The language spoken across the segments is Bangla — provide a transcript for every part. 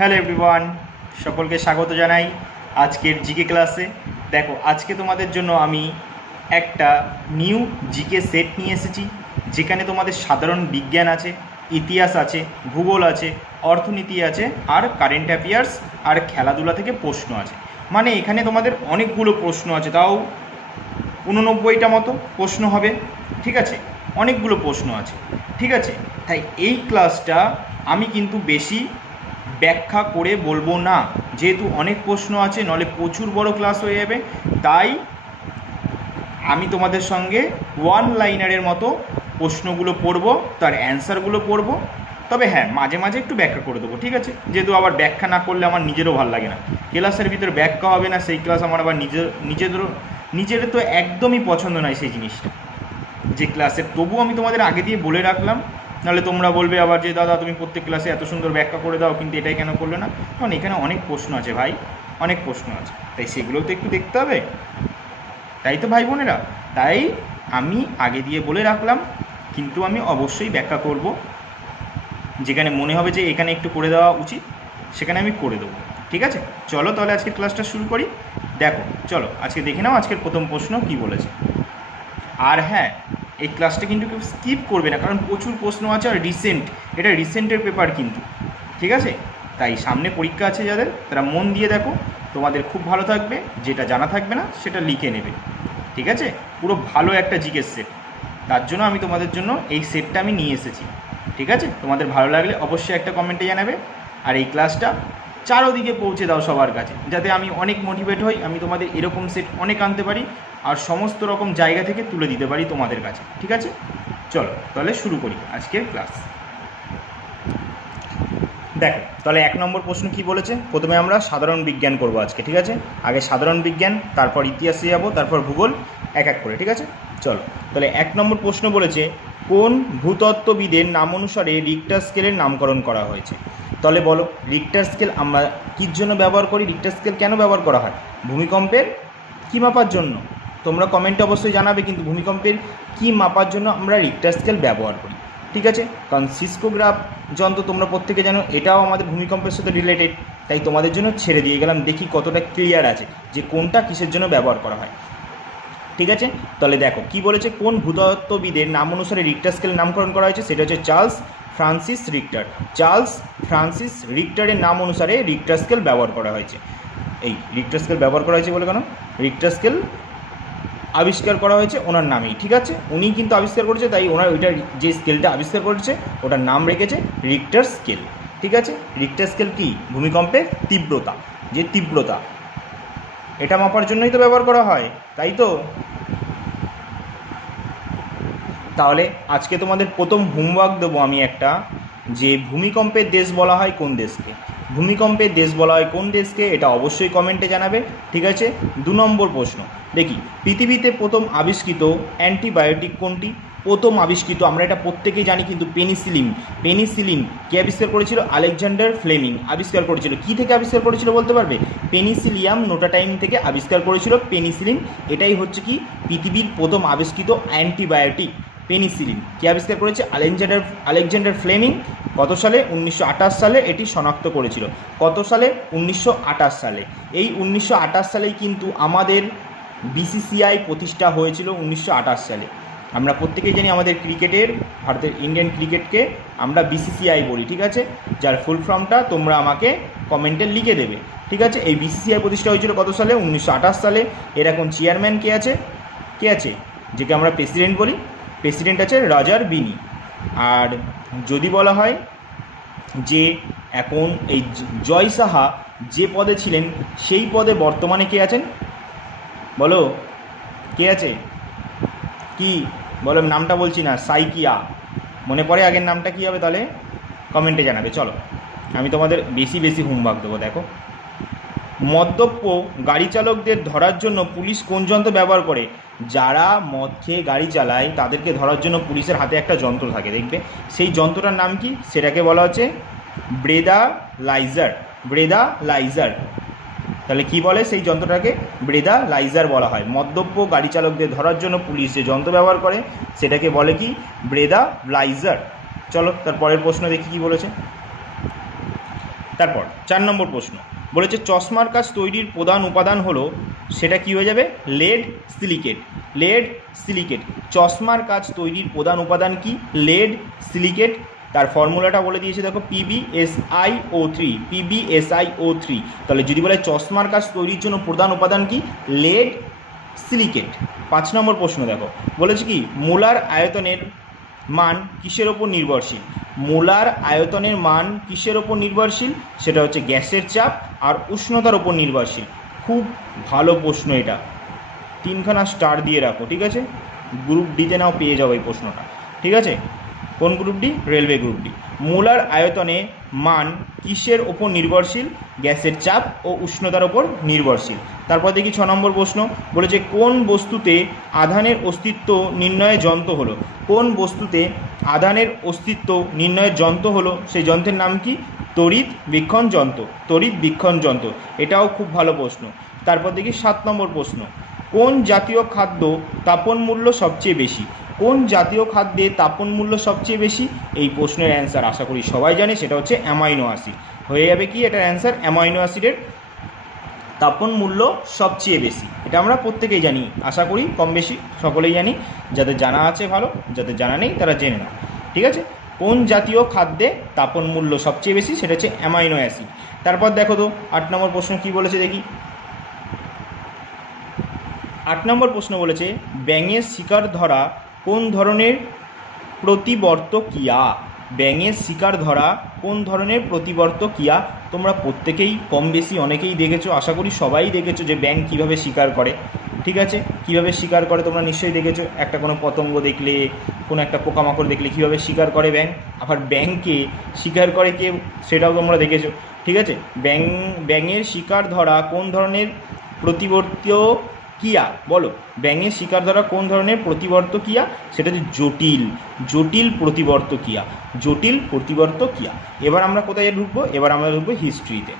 হ্যালো এভরিওয়ান, সকলকে স্বাগত জানাই আজকের জিকে ক্লাসে। দেখো, আজকে তোমাদের জন্য আমি একটা নিউ জিকে সেট নিয়ে এসেছি, যেখানে তোমাদের সাধারণ বিজ্ঞান আছে, ইতিহাস আছে, ভূগোল আছে, অর্থনীতি আছে, আর কারেন্ট অ্যাফেয়ার্স আর খেলাধুলা থেকে প্রশ্ন আছে। মানে এখানে তোমাদের অনেকগুলো প্রশ্ন আছে, তাও 89টা মতো প্রশ্ন হবে। ঠিক আছে, অনেকগুলো প্রশ্ন আছে। ঠিক আছে, তাই এই ক্লাসটা আমি কিন্তু বেশি ব্যাখ্যা করে বলবো না, যেহেতু অনেক প্রশ্ন আছে, নলে প্রচুর বড় ক্লাস হয়ে যাবে। তাই আমি তোমাদের সঙ্গে ওয়ান লাইনারের মতো প্রশ্নগুলো পড়বো, তার অ্যান্সারগুলো পড়বো। তবে হ্যাঁ, মাঝে মাঝে একটু ব্যাখ্যা করে দেবো। ঠিক আছে, যেহেতু আবার ব্যাখ্যা না করলে আমার নিজেরও ভালো লাগে না। ক্লাসের ভিতরে ব্যাখ্যা হবে না, সেই ক্লাস আমার আবার নিজের তো একদমই পছন্দ নয় সেই জিনিসটা, যে ক্লাসের। তবু আমি তোমাদের আগে দিয়ে বলে রাখলাম, নাহলে তোমরা বলবে আবার যে দাদা তুমি প্রত্যেক ক্লাসে এত সুন্দর ব্যাখ্যা করে দাও, কিন্তু এটাই কেন করলে না? কারণ এখানে অনেক প্রশ্ন আছে ভাই, অনেক প্রশ্ন আছে, তাই সেগুলোও তো একটু দেখতে হবে, তাই তো ভাই বোনেরা। তাই আমি আগে দিয়ে বলে রাখলাম, কিন্তু আমি অবশ্যই ব্যাখ্যা করব। যেখানে মনে হবে যে এখানে একটু করে দেওয়া উচিত, সেখানে আমি করে দেবো। ঠিক আছে, চলো তাহলে আজকে ক্লাসটা শুরু করি। দেখো, চলো আজকে দেখে নাও আজকের প্রথম প্রশ্ন কি বলেছে। আর হ্যাঁ, এই ক্লাসটা কিন্তু কেউ স্কিপ করবে না, কারণ প্রচুর প্রশ্ন আছে, আর এটা রিসেন্টের পেপার কিন্তু। ঠিক আছে, তাই সামনে পরীক্ষা আছে যাদের, তারা মন দিয়ে দেখো, তোমাদের খুব ভালো থাকবে। যেটা জানা থাকবে না সেটা লিখে নেবে। ঠিক আছে, পুরো ভালো একটা জিকের সেট, তার জন্য আমি তোমাদের জন্য এই সেটটা আমি নিয়ে এসেছি। ঠিক আছে, তোমাদের ভালো লাগলে অবশ্যই একটা কমেন্টে জানাবে, আর এই ক্লাসটা চারোদিকে পৌঁছে দাও সবার কাছে, যাতে আমি অনেক মোটিভেট হই, আমি তোমাদের এরকম সেট অনেক আনতে পারি, আর সমস্ত রকম জায়গা থেকে তুলে দিতে পারি তোমাদের কাছে। ঠিক আছে, চলো তাহলে শুরু করি আজকের ক্লাস। দেখো তাহলে 1 নম্বর প্রশ্ন কি বলেছে। প্রথমে আমরা সাধারণ বিজ্ঞান করব আজকে। ঠিক আছে, আগে সাধারণ বিজ্ঞান, তারপর ইতিহাসে যাব, তারপর ভূগোল, এক এক করে। ঠিক আছে, চলো তাহলে 1 নম্বর প্রশ্ন বলেছে, কোন ভূতত্ত্ববিদের নাম অনুসারে রিক্টার স্কেলের নামকরণ করা হয়েছে? তাহলে বলো, রিক্টার স্কেল আমরা কির জন্য ব্যবহার করি? রিক্টার স্কেল কেন ব্যবহার করা হয়? ভূমিকম্পের কী মাপার জন্য? তোমরা কমেন্টে অবশ্যই জানাবে, কিন্তু ভূমিকম্পের কী মাপার জন্য আমরা রিক্টার স্কেল ব্যবহার করি। ঠিক আছে, কারণ সিসকোগ্রাফ যন্ত্র তোমরা প্রত্যেকে জানো, এটাও আমাদের ভূমিকম্পের সাথে রিলেটেড। তাই তোমাদের জন্য ছেড়ে দিয়ে গেলাম, দেখি কতটা ক্লিয়ার আছে যে কোনটা কিসের জন্য ব্যবহার করা হয়। ঠিক আছে, তাহলে দেখো কি বলেছে, কোন ভূতত্ত্ববিদের নাম অনুসারে রিক্টার স্কেল নামকরণ করা হয়েছে? সেটা হচ্ছে Charles Francis Richter. Charles Francis রিক্টারের নাম অনুসারে রিক্টার স্কেল ব্যবহার করা হয়েছে। এই রিক্টার স্কেল ব্যবহার করা হয়েছে বলে কেন? রিক্টার স্কেল আবিষ্কার করা হয়েছে ওনার নামেই। ঠিক আছে, উনি কিন্তু আবিষ্কার করেছে, তাই ওনার ওইটার যে স্কেলটা আবিষ্কার করেছে ওটার নাম রেখেছে রিক্টার স্কেল। ঠিক আছে, রিক্টার স্কেল কি? ভূমিকম্পের তীব্রতা, যে তীব্রতা, এটা মাপার জন্যই তো ব্যবহার করা হয়, তাই তো। তাহলে আজকে তোমাদের প্রথম হোমওয়ার্ক দেবো আমি একটা, যে ভূমিকম্পের দেশ বলা হয় কোন দেশকে? ভূমিকম্পের দেশ বলা হয় কোন দেশকে, এটা অবশ্যই কমেন্টে জানাবে। ঠিক আছে, 2 নম্বর প্রশ্ন দেখি, পৃথিবীতে প্রথম আবিষ্কৃত অ্যান্টিবায়োটিক কোনটি? প্রথম আবিষ্কৃত, আমরা এটা প্রত্যেকেই জানি, কিন্তু পেনিসিলিন কে আবিষ্কার করেছিল? আলেকজান্ডার ফ্লেমিং আবিষ্কার করেছিল। কি থেকে আবিষ্কার করেছিল বলতে পারবে? পেনিসিলিয়াম নোটাটাইম থেকে আবিষ্কার করেছিল পেনিসিলিন। এটাই হচ্ছে কি পৃথিবীর প্রথম আবিষ্কৃত অ্যান্টিবায়োটিক, পেনিসিলিন। কে আবিষ্কার করেছে? Alexander Fleming. কত সালে? 1928 সালে এটি শনাক্ত করেছিল। কত সালে? 1928 সালে। এই 1928 সালেই কিন্তু আমাদের বিসিসিআই প্রতিষ্ঠা হয়েছিল, 1928 সালে। আমরা প্রত্যেকেই জানি আমাদের ক্রিকেটের, ভারতের ইন্ডিয়ান ক্রিকেটকে আমরা বিসিসিআই বলি। ঠিক আছে, যার ফুল ফর্মটা তোমরা আমাকে কমেন্টে লিখে দেবে। ঠিক আছে, এই বিসিসিআই প্রতিষ্ঠা হয়েছিল কত সালে? 1928 সালে। এর এখন চেয়ারম্যান কে আছে? যেকে আমরা প্রেসিডেন্ট বলি, প্রেসিডেন্ট আছে রজার বিনি। আর যদি বলা হয় যে এখন এই জয় সাহা যে পদে ছিলেন, সেই পদে বর্তমানে কে আছেন? বলো, কে আছে? কি বলো, নামটা বলছি না, সাইকিয়া। মনে পড়ে আগের নামটা কী হবে? তাহলে কমেন্টে জানাবে। চলো আমি তোমাদের বেশি হোমওয়ার্ক দেবো। দেখো, মদ্যপ গাড়ি চালকদের ধরার জন্য পুলিশ কোন যন্ত্র ব্যবহার করে? যারা মদ খেয়ে গাড়ি চালায় তাদেরকে ধরার জন্য পুলিশের হাতে একটা যন্ত্র থাকে, দেখবে। সেই যন্ত্রটার নাম কি? সেটাকে বলা হচ্ছে ব্রেদালাইজার। তাহলে কি বলে সেই যন্ত্রটাকে? ব্রেদালাইজার বলা হয়। মদ্যপ গাড়ি চালকদের ধরার জন্য পুলিশ যে যন্ত্র ব্যবহার করে সেটাকে বলে কি? ব্রেদালাইজার। চলো তার পরের প্রশ্ন দেখি কি বলেছে। তারপর 4 নম্বর প্রশ্ন বলেছে চশমার কাচ তৈরির প্রধান উপাদান হলো, সেটা কি হয়ে যাবে? Lead silicate. Lead silicate. চশমার কাচ তৈরির প্রধান উপাদান কি? Lead silicate. তার ফর্মুলাটা বলে দিয়েছে দেখো, PbSiO3। PbSiO3। তাহলে যদি বলে চশমার কাচ তৈরির জন্য প্রধান উপাদান কি? Lead silicate. 5 নম্বর প্রশ্ন দেখো, বলেছে কি মোলার আয়তনের মান কিসের ওপর নির্ভরশীল? মোলার আয়তনের মান কিসের ওপর নির্ভরশীল? সেটা হচ্ছে গ্যাসের চাপ আর উষ্ণতার ওপর নির্ভরশীল। খুব ভালো প্রশ্ন এটা, 3খানা স্টার দিয়ে রাখো, ঠিক আছে? গ্রুপ ডিতে নাও পেয়ে যাও এই প্রশ্নটা, ঠিক আছে? কোন group D? Railway group D. Molar আয়তনে মান কিসের ওপর নির্ভরশীল? গ্যাসের চাপ ও উষ্ণতার ওপর নির্ভরশীল। তারপর দেখি 6 নম্বর প্রশ্ন, বলেছে কোন বস্তুতে আধানের অস্তিত্ব নির্ণয়ের যন্ত্র হলো? কোন বস্তুতে আধানের অস্তিত্ব নির্ণয়ের যন্ত্র হলো? সেই যন্ত্রের নাম কি? তড়িৎ বীক্ষণ যন্ত্র। তড়িৎ বীক্ষণ যন্ত্র, এটাও খুব ভালো প্রশ্ন। তারপর দেখি 7 নম্বর প্রশ্ন, কোন জাতীয় খাদ্য তাপন মূল্য সবচেয়ে বেশি? কোন জাতীয় খাদ্যে তাপন মূল্য সবচেয়ে বেশি? এই প্রশ্নের অ্যান্সার আশা করি সবাই জানে, সেটা হচ্ছে অ্যামাইনো অ্যাসিড। হয়ে যাবে কি এটার অ্যান্সার? অ্যামাইনো অ্যাসিডের তাপন মূল্য সবচেয়ে বেশি। এটা আমরা প্রত্যেকেই জানি, আশা করি কম বেশি সকলেই জানি। যাদের জানা আছে ভালো, যাদের জানা নেই তারা জেনে নাও, ঠিক আছে? কোন জাতীয় খাদ্যে তাপন মূল্য সবচেয়ে বেশি? সেটা হচ্ছে অ্যামাইনো অ্যাসিড। তারপর দেখো তো 8 নম্বর প্রশ্ন কি বলেছে দেখি। 8 নম্বর প্রশ্ন বলেছে ব্যাঙের শিকার ধরা কোন ধরনের প্রতিবর্তক্রিয়া? ব্যাঙের শিকার ধরা কোন ধরনের প্রতিবর্তক্রিয়া? তোমরা প্রত্যেকেই কম বেশি অনেকেই দেখেছো, আশা করি সবাই দেখেছো যে ব্যাঙ কীভাবে শিকার করে, ঠিক আছে? কীভাবে শিকার করে তোমরা নিশ্চয়ই দেখেছো। একটা কোনো পতঙ্গ দেখলে, কোনো একটা পোকামাকড় দেখলে কীভাবে শিকার করে ব্যাঙ। আবার ব্যাঙকে শিকার করে কে, সেটাও তোমরা দেখেছো, ঠিক আছে? ব্যাঙের শিকার ধরা কোন ধরনের প্রতিবর্তক্রিয়া বলো? ব্যাঙের শিকার ধরা কোন ধরনের প্রতিবর্তক্রিয়া? সেটা হচ্ছে জটিল প্রতিবর্তক্রিয়া। জটিল প্রতিবর্তক্রিয়া। এবার আমরা কোথায় ঢুকবো? এবার আমরা ঢুকবো হিস্ট্রিতে।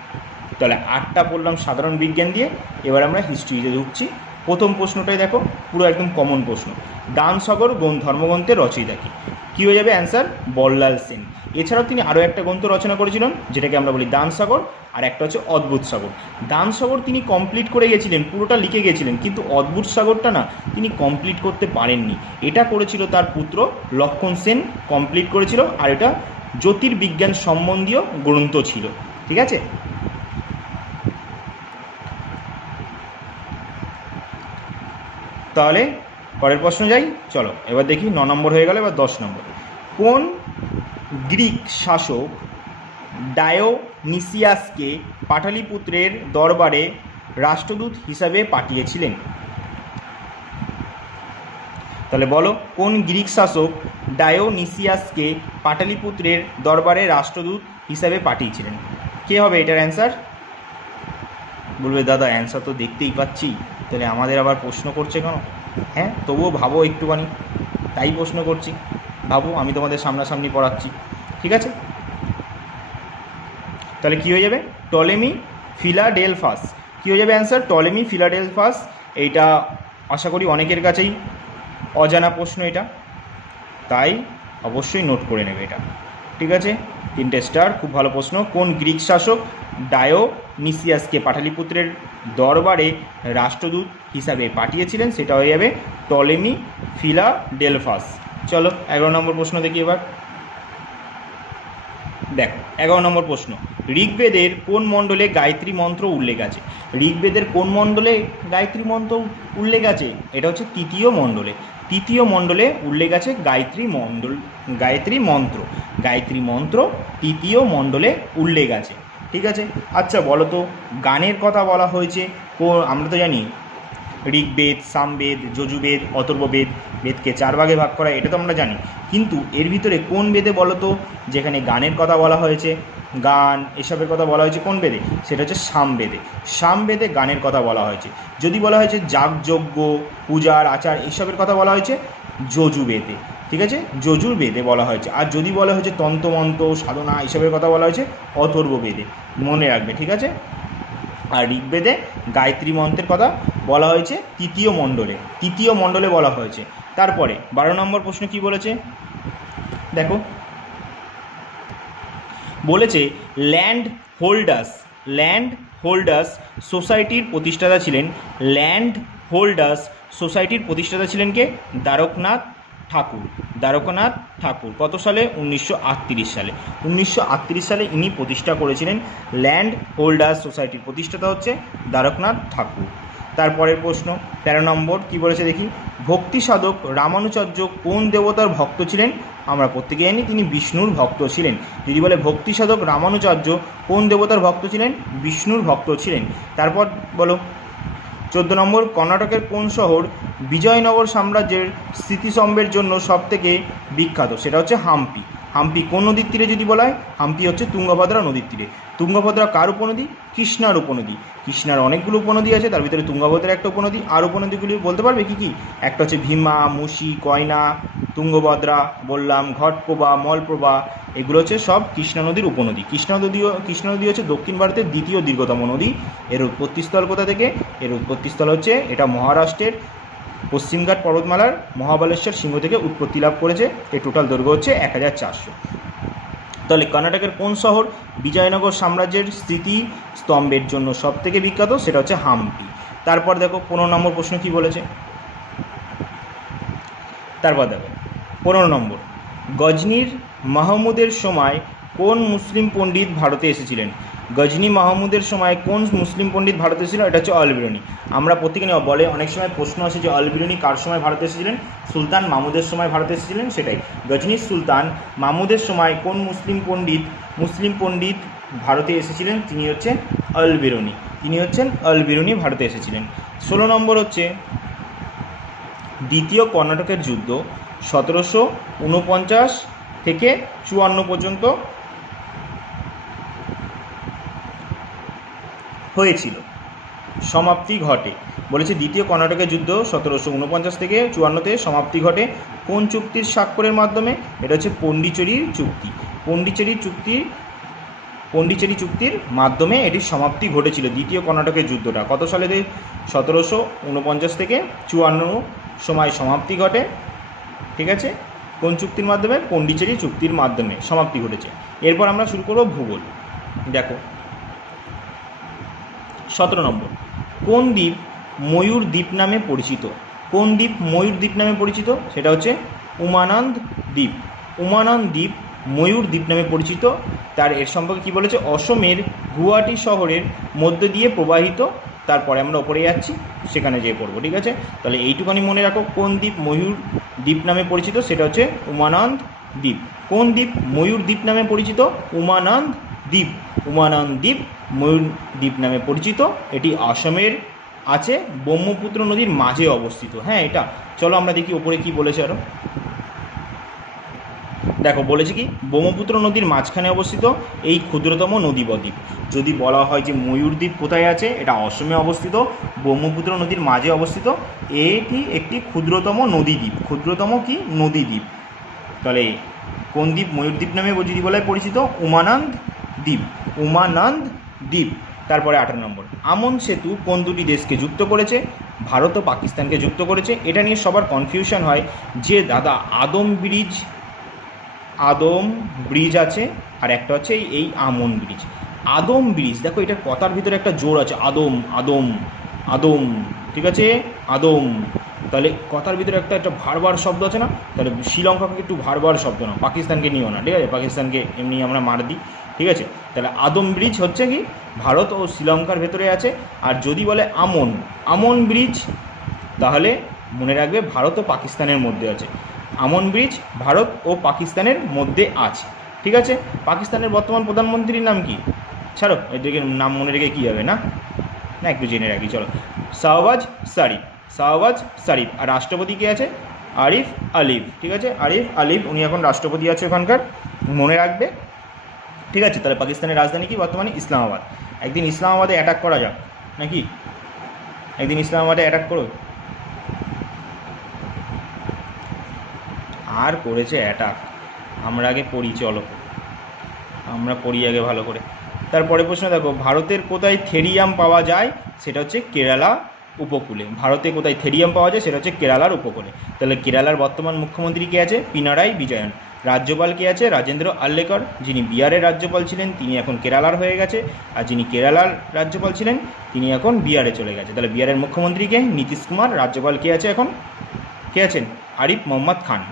তাহলে 8টা পড়লাম সাধারণ বিজ্ঞান দিয়ে, এবার আমরা হিস্ট্রিতে ঢুকছি। প্রথম প্রশ্নটাই দেখো, পুরো একদম কমন প্রশ্ন। দানসাগর ধর্মগ্রন্থের রচয়িতা কী হয়ে যাবে অ্যান্সার? বল্লাল সেন। এছাড়াও তিনি আরও একটা গ্রন্থ রচনা করেছিলেন, যেটাকে আমরা বলি দানসাগর, আর একটা হচ্ছে অদ্ভুত সাগর। দানসাগর তিনি কমপ্লিট করে গেছিলেন, পুরোটা লিখে গেছিলেন, কিন্তু অদ্ভুত সাগরটা না তিনি কমপ্লিট করতে পারেননি। এটা করেছিল তার পুত্র লক্ষণ সেন, কমপ্লিট করেছিল। আর এটা জ্যোতির্বিজ্ঞান সম্বন্ধীয় গ্রন্থ ছিল, ঠিক আছে? তাহলে পরের প্রশ্ন যাই, চলো এবার দেখি। 9 নম্বর হয়ে গেল, এবার 10 নম্বর। কোন গ্রিক শাসক ডায়োনিসিয়াসকে পাটালিপুত্রের দরবারে রাষ্ট্রদূত হিসাবে পাঠিয়েছিলেন? তাহলে বলো, কোন গ্রিক শাসক ডায়োনিসিয়াসকে পাটালিপুত্রের দরবারে রাষ্ট্রদূত হিসাবে পাঠিয়েছিলেন? কে হবে এটার অ্যান্সার? বলবে দাদা অ্যান্সার তো দেখতেই পাচ্ছি, তাহলে আমাদের আবার প্রশ্ন করছে কেন? হ্যাঁ, তবুও ভাবো একটুখানি, তাই প্রশ্ন করছি। ভাবো, আমি তোমাদের সামনাসামনি পড়াচ্ছি, ঠিক আছে? তাহলে কী হয়ে যাবে? Ptolemy Philadelphus. কী হয়ে যাবে অ্যান্সার? Ptolemy Philadelphus. এইটা আশা করি অনেকের কাছেই অজানা প্রশ্ন এটা, তাই অবশ্যই নোট করে নেবে এটা, ঠিক আছে? 3টে স্টার, খুব ভালো প্রশ্ন। কোন গ্রিক শাসক ডায়োনিসিয়াসকে পাটালিপুত্রের দরবারে রাষ্ট্রদূত হিসাবে পাঠিয়েছিলেন? সেটা হয়ে যাবে টলেমি ফিলাডেলফাস। চলো 11 নম্বর প্রশ্ন দেখি এবার। দেখো 11 নম্বর প্রশ্ন, ঋগ্বেদের কোন মণ্ডলে গায়ত্রী মন্ত্র উল্লেখ আছে? ঋগ্বেদের কোন মণ্ডলে গায়ত্রী মন্ত্র উল্লেখ আছে? এটা হচ্ছে তৃতীয় মণ্ডলে। তৃতীয় মণ্ডলে উল্লেখ আছে গায়ত্রী মন্ত্র। গায়ত্রী মন্ত্র তৃতীয় মণ্ডলে উল্লেখ আছে, ঠিক আছে? আচ্ছা বলো তো, গানের কথা বলা হয়েছে আমরা তো জানি ঋগ্বেদ, সামবেদ, যজুর্বেদ, অথর্ববেদ। বেদকে 4 ভাগে ভাগ করা, এটা তো আমরা জানি। কিন্তু এর ভিতরে কোন বেদে বলো তো যেখানে গানের কথা বলা হয়েছে, গান এসবের কথা বলা হয়েছে কোন বেদে? সেটা হচ্ছে সামবেদে। সামবেদে গানের কথা বলা হয়েছে। যদি বলা হয়েছে যাগযজ্ঞ, পূজার আচার এসবের কথা বলা হয়েছে যজুর্বেদে, ঠিক আছে? যজুর্বেদে বলা হয়েছে। আর যদি বলা হয়েছে তন্ত্রমন্ত্র, সাধনা এসবের কথা বলা হয়েছে অথর্ববেদে, মনে রাখবে, ঠিক আছে? আর ঋগ্বেদে গায়ত্রী মন্ত্রের কথা বলা হয়েছে তৃতীয় মণ্ডলে বলা হয়েছে। তারপরে 12 নম্বর প্রশ্ন কি বলেছে দেখো, বলেছে ল্যান্ড হোল্ডার্স সোসাইটির প্রতিষ্ঠাতা ছিলেন, ল্যান্ড হোল্ডার্স সোসাইটির প্রতিষ্ঠাতা ছিলেন কে? দ্বারকনাথ ঠাকুর। কত সালে? 1938 সালে। 1938 সালে ইনি প্রতিষ্ঠা করেছিলেন। ল্যান্ড হোল্ডার্স সোসাইটির প্রতিষ্ঠাতা হচ্ছে দ্বারকনাথ ঠাকুর। তারপরের প্রশ্ন 13 নম্বর কি বলেছে দেখি। ভক্তি সাধক রামানুজাচার্য কোন দেবতার ভক্ত ছিলেন? আমরা প্রত্যেকে জানি তিনি বিষ্ণুর ভক্ত ছিলেন। যদি বলে ভক্তি সাধক রামানুজাচার্য কোন দেবতার ভক্ত ছিলেন? বিষ্ণুর ভক্ত ছিলেন। তারপর বলো 14 নম্বর, কর্ণাটকের কোন শহর বিজয়নগর সাম্রাজ্যের স্মৃতিস্তম্ভের জন্য সবথেকে বিখ্যাত? সেটা হচ্ছে হাম্পি। হাম্পি কোন নদীর তীরে যদি বলা হয়? হাম্পি হচ্ছে তুঙ্গভদ্রা নদীর তীরে। তুঙ্গভদ্রা কার উপনদী? কৃষ্ণার উপনদী। কৃষ্ণার অনেকগুলো উপনদী আছে, তার ভিতরে তুঙ্গভদ্রা একটা উপনদী। আর উপনদীগুলি বলতে পারবে কি কি? একটা হচ্ছে ভীমা, মুসি, কয়না, তুঙ্গভদ্রা বললাম, ঘটপ্রভা, মলপ্রভা, এগুলো হচ্ছে সব কৃষ্ণা নদীর উপনদী। কৃষ্ণা নদী হচ্ছে দক্ষিণ ভারতের দ্বিতীয় দীর্ঘতম নদী। এর উৎপত্তিস্থল কোথা থেকে? এর উৎপত্তিস্থল হচ্ছে এটা মহারাষ্ট্রের পশ্চিমঘাট পর্বতমালার মহাবালেশ্বর সিংহ থেকে উৎপত্তি লাভ করেছে। এর টোটাল দৈর্ঘ্য হচ্ছে 1400। তাহলে কর্ণাটকের কোন শহর বিজয়নগর সাম্রাজ্যের স্মৃতিস্তম্ভের জন্য সবথেকে বিখ্যাত? সেটা হচ্ছে হাম্পি। তারপর দেখো 15 নম্বর প্রশ্ন কি বলেছে। তারপর দেখো 15 নম্বর, গজনির মাহমুদের সময় কোন মুসলিম পণ্ডিত ভারতে এসেছিলেন? গজনি মাহমুদের সময় কোন মুসলিম পণ্ডিত ভারতে এসেছিল? এটা হচ্ছে অল বিরুনি। আমরা প্রত্যেকে বলে অনেক সময় প্রশ্ন আসে যে অল বিরুনি কার সময় ভারতে এসেছিলেন? সুলতান মাহমুদের সময় ভারতে এসেছিলেন। সেটাই গজনির সুলতান মাহমুদের সময় কোন মুসলিম পণ্ডিত ভারতে এসেছিলেন? তিনি হচ্ছেন অল বিরুনি ভারতে এসেছিলেন। 16 নম্বর হচ্ছে দ্বিতীয় কর্ণাটকের যুদ্ধ 1749 থেকে 54 পর্যন্ত হয়েছিল, সমাপ্তি ঘটে। বলেছে দ্বিতীয় কর্ণাটকের যুদ্ধ 1749 থেকে 54-তে সমাপ্তি ঘটে কোন চুক্তির স্বাক্ষরের মাধ্যমে? এটা হচ্ছে পন্ডিচেরি চুক্তির মাধ্যমে এটির সমাপ্তি ঘটেছিল দ্বিতীয় কর্ণাটকের যুদ্ধটা। কত সালে? 1749 থেকে 54 সময় সমাপ্তি ঘটে। ঠিক আছে, কোন চুক্তির মাধ্যমে? পন্ডিচেরি চুক্তির মাধ্যমে সমাপ্তি ঘটেছে। এরপর আমরা শুরু করব ভূগোল। দেখো 17 নম্বর, কোন দ্বীপ ময়ূর দ্বীপ নামে পরিচিত? কোন দ্বীপ ময়ূর দ্বীপ নামে পরিচিত? সেটা হচ্ছে উমানন্দ দ্বীপ। উমানন্দ দ্বীপ ময়ূর দ্বীপ নামে পরিচিত। এর সম্পর্কে কী বলেছে? অসমের গুয়াহাটি শহরের মধ্য দিয়ে প্রবাহিত। তারপরে আমরা ওপরে যাচ্ছি, সেখানে যেয়ে পড়বো। ঠিক আছে, তাহলে এইটুখানি মনে রাখো, কোন দ্বীপ ময়ূর দ্বীপ নামে পরিচিত? সেটা হচ্ছে উমানন্দ দ্বীপ। কোন দ্বীপ ময়ূর দ্বীপ নামে পরিচিত? উমানন্দ দ্বীপ ময়ূর দ্বীপ নামে পরিচিত। এটি আসামের আছে, ব্রহ্মপুত্র নদীর মাঝে অবস্থিত। হ্যাঁ, এটা চলো আমরা দেখি ওপরে কি বলেছে আরও। দেখো বলেছে কি, ব্রহ্মপুত্র নদীর মাঝখানে অবস্থিত এই ক্ষুদ্রতম নদী বদ্বীপ। যদি বলা হয় যে ময়ূর দ্বীপ কোথায় আছে, এটা অসমে অবস্থিত, ব্রহ্মপুত্র নদীর মাঝে অবস্থিত। এটি একটি ক্ষুদ্রতম নদীদ্বীপ। ক্ষুদ্রতম কি? নদীদ্বীপ। তাহলে কোন দ্বীপ ময়ূর দ্বীপ নামে যদি বলা হয় পরিচিত? উমানন্দ দ্বীপ। তারপরে 18 নম্বর, আমন সেতু কোন দুটি দেশকে যুক্ত করেছে? ভারত ও পাকিস্তানকে যুক্ত করেছে। এটা নিয়ে সবার কনফিউশন হয় যে দাদা আদম ব্রিজ আছে, আর একটা হচ্ছে এই আমন ব্রিজ। আদম ব্রিজ, দেখো এটার কথার ভিতরে একটা জোর আছে, আদম। ঠিক আছে, আদম। তাহলে কথার ভিতরে একটা ভারবার শব্দ আছে না? তাহলে শ্রীলঙ্কাকে একটু ভারবার শব্দ না, পাকিস্তানকে নিও না। ঠিক আছে, পাকিস্তানকে এমনি আমরা মার দিই। ঠিক আছে, তাহলে আদম ব্রিজ হচ্ছে কি ভারত ও শ্রীলঙ্কার ভেতরে আছে। আর যদি বলে আমন ব্রিজ, তাহলে মনে রাখবে ভারত ও পাকিস্তানের মধ্যে আছে। আমন ব্রিজ ভারত ও পাকিস্তানের মধ্যে আছে। ঠিক আছে, পাকিস্তানের বর্তমান প্রধানমন্ত্রীর নাম কি? ছাড়ো, এদিকে নাম মনে রেখে কী হবে না, একটু জেনে রাখি চলো। শাহবাজ শরীফ। আর রাষ্ট্রপতি কে আছে? আরিফ আলিফ। ঠিক আছে, আরিফ আলিফ, উনি এখন রাষ্ট্রপতি আছে ওখানকার, মনে রাখবে। ঠিক আছে, তাহলে পাকিস্তানের রাজধানী কি বর্তমানে? ইসলামাবাদ। একদিন ইসলামাবাদে অ্যাটাক করা যাক নাকি? একদিন ইসলামাবাদে অ্যাটাক করো। আর করেছে অ্যাটাক, আমরা আগে পড়ি, চলো আমরা পড়ি আগে ভালো করে। তারপরে প্রশ্ন দেখো, ভারতের কোথায় থেরিয়াম পাওয়া যায়? সেটা হচ্ছে কেরালা উপকূলে। ভারতে কোথায় থেরিয়াম পাওয়া যায়, সেটা হচ্ছে কেরালার উপকূলে। তাহলে কেরালার বর্তমান মুখ্যমন্ত্রী কে আছে? পিনারাই বিজয়ন। রাজ্যপাল কে আছে? রাজেন্দ্র আর্লেকর। যিনি বিহারের রাজ্যপাল ছিলেন তিনি এখন কেরালার হয়ে গেছে, আর যিনি কেরালার রাজ্যপাল ছিলেন তিনি এখন বিহারে চলে গেছে। তাহলে বিহারের মুখ্যমন্ত্রীকে নীতিশ কুমার, রাজ্যপাল কে আছে এখন? কে আছেন? আরিফ মোহাম্মদ খান।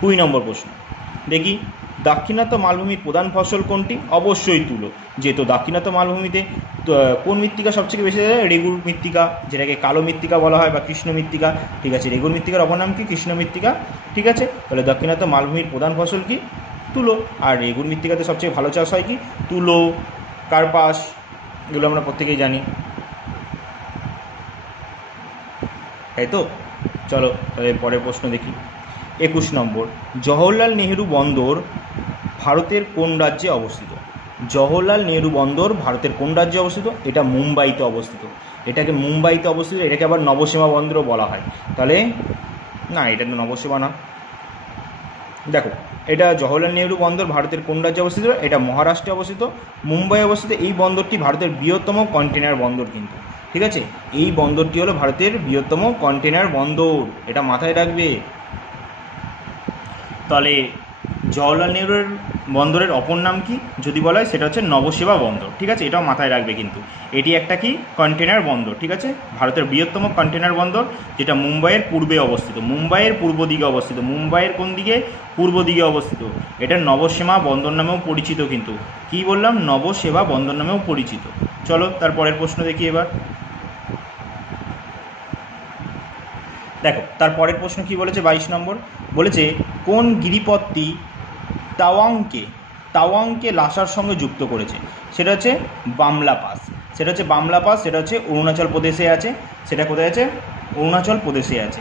2 নম্বর প্রশ্ন দেখি, দাক্ষিণাত্য মালভূমির প্রধান ফসল কোনটি? অবশ্যই তুলো। যেহেতু দাক্ষিণাত্য মালভূমিতে কোন মৃত্তিকা সবচেয়ে বেশি দেখা যায়? রেগুর মৃত্তিকা, যেটাকে কালো মৃত্তিকা বলা হয় বা কৃষ্ণ মৃত্তিকা। ঠিক আছে, রেগুর মৃত্তিকার অপর নাম কি? কৃষ্ণ মৃত্তিকা। ঠিক আছে, তাহলে দাক্ষিণাত্য মালভূমির প্রধান ফসল কি? তুলো। আর রেগুর মৃত্তিকাতে সবচেয়ে ভালো চাষ হয় কি? তুলো, কার্পাস, এগুলো আমরা প্রত্যেকেই জানি, তাই তো? চলো তাহলে পরের প্রশ্ন দেখি। 21 নম্বর, জওহরলাল নেহেরু বন্দর ভারতের কোন রাজ্যে অবস্থিত? জওহরলাল নেহেরু বন্দর ভারতের কোন রাজ্যে অবস্থিত? এটা মুম্বাইতে অবস্থিত। এটাকে মুম্বাইতে অবস্থিত, এটাকে আবার নবসীমা বন্দরও বলা হয়। তাহলে না, এটা তো নবসীমা না। দেখো, এটা জওহরলাল নেহেরু বন্দর ভারতের কোন রাজ্যে অবস্থিত? এটা মহারাষ্ট্রে অবস্থিত, মুম্বাই অবস্থিত। এই বন্দরটি ভারতের বৃহত্তম কন্টেনার বন্দর কিন্তু। ঠিক আছে, এই বন্দরটি হলো ভারতের বৃহত্তম কন্টেনার বন্দর, এটা মাথায় রাখবে। তাহলে জওহরলাল নেহরুর বন্দরের অপর নাম কি যদি বলা হয়? সেটা হচ্ছে নবসেবা বন্দর। ঠিক আছে, এটাও মাথায় রাখবে কিন্তু। এটি একটা কি? কন্টেনার বন্দর। ঠিক আছে, ভারতের বৃহত্তম কন্টেনার বন্দর, যেটা মুম্বাইয়ের পূর্বে অবস্থিত, মুম্বাইয়ের পূর্ব দিকে অবস্থিত। মুম্বাইয়ের কোন দিকে? পূর্ব দিকে অবস্থিত। এটা নবসেবা বন্দর নামেও পরিচিত কিন্তু। কি বললাম? নবসেবা বন্দর নামেও পরিচিত। চলো তারপরের প্রশ্ন দেখি এবার। দেখো, তারপরের প্রশ্ন কি বলেছে? 22 নম্বর বলেছে, কোন গিরিপথটি তাওয়াংকে লাসার সঙ্গে যুক্ত করেছে? সেটা হচ্ছে বামলা পাস। সেটা হচ্ছে বামলা পাস, সেটা হচ্ছে অরুণাচল প্রদেশে আছে। সেটা কোথায় আছে? অরুণাচল প্রদেশে আছে।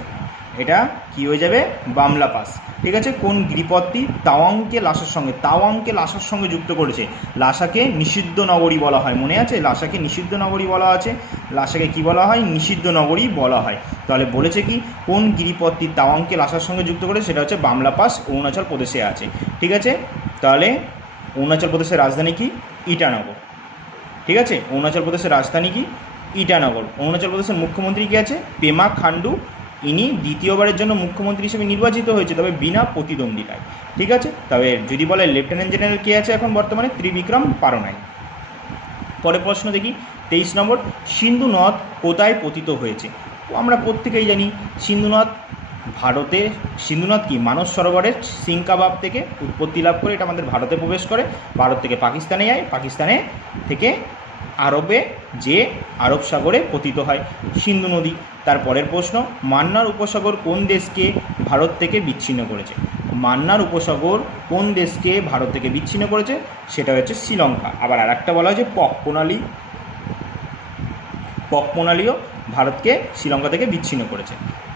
এটা কি হয়ে যাবে? বামলা পাস। ঠিক আছে, কোন গিরিপথটি তাওয়াংকে লাসার সঙ্গে যুক্ত করেছে? লাসাকে নিষিদ্ধ নগরী বলা হয়, মনে আছে? লাসাকে নিষিদ্ধ নগরী বলা আছে। লাসাকে কি বলা হয়? নিষিদ্ধ নগরী বলা হয়। তাহলে বলেছে কি? কোন গিরিপথটি তাওয়াংকে লাসার সঙ্গে যুক্ত করেছে? সেটা হচ্ছে বামলা পাস, অরুণাচল প্রদেশে আছে। ঠিক আছে, তাহলে অরুণাচল প্রদেশের রাজধানী কি? ইটানগর। ঠিক আছে, অরুণাচল প্রদেশের রাজধানী কি? ইটানগর। অরুণাচল প্রদেশের মুখ্যমন্ত্রী কি আছে? পেমা খান্ডু। ইনি দ্বিতীয়বারের জন্য মুখ্যমন্ত্রী হিসেবে নির্বাচিত হয়েছে, তবে বিনা প্রতিদ্বন্দ্বিতায়। ঠিক আছে, তবে যদি বলে লেফটেন্যান্ট জেনারেল কে আছে এখন বর্তমানে? ত্রিবিক্রম পারনাই। পরের প্রশ্ন দেখি, 23 নম্বর, সিন্ধু নদ কোথায় পতিত হয়েছে? আমরা প্রত্যেকেই জানি সিন্ধু নদ কি? মানস সরোবরের সিংকাবাব থেকে উৎপত্তি লাভ করে এটা আমাদের ভারতে প্রবেশ করে, ভারত থেকে পাকিস্তানে যায়, পাকিস্তানে থেকে আরবে যে আরব সাগরে পতিত হয় সিন্ধু নদী। তারপরের প্রশ্ন, মান্নার উপসাগর কোন দেশকে ভারত থেকে বিচ্ছিন্ন করেছে? মান্নার উপসাগর কোন দেশকে ভারত থেকে বিচ্ছিন্ন করেছে? সেটা হচ্ছে শ্রীলঙ্কা। আবার আর একটা বলা হয় যে পক প্রণালীও ভারতকে শ্রীলঙ্কা থেকে বিচ্ছিন্ন করেছে।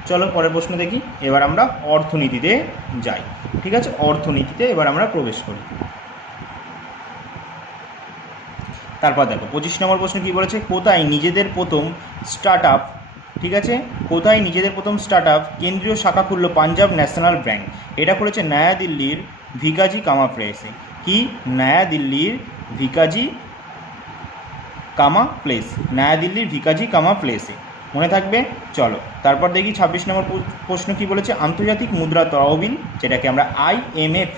চলো পরের প্রশ্ন দেখি। এবার আমরা অর্থনীতিতে যাই। ঠিক আছে, অর্থনীতিতে এবার আমরা প্রবেশ করি। তারপর দেখো 25 নম্বর প্রশ্ন কী বলেছে? কোথায় নিজেদের প্রথম স্টার্ট আপ, ঠিক আছে, কোথায় নিজেদের প্রথম স্টার্ট আপ কেন্দ্রীয় শাখা খুলল পাঞ্জাব ন্যাশনাল ব্যাঙ্ক? এটা করেছে নয়াদিল্লির ভিকাজি কামা প্লেসে। কি? নয়াদিল্লির ভিকাজি কামা প্লেস, নয়াদিল্লির ভিকাজি কামা প্লেসে, মনে থাকবে। চলো তারপর দেখি 26 নম্বর প্রশ্ন কি বলেছে? আন্তর্জাতিক মুদ্রা তহবিল, যেটাকে আমরা IMF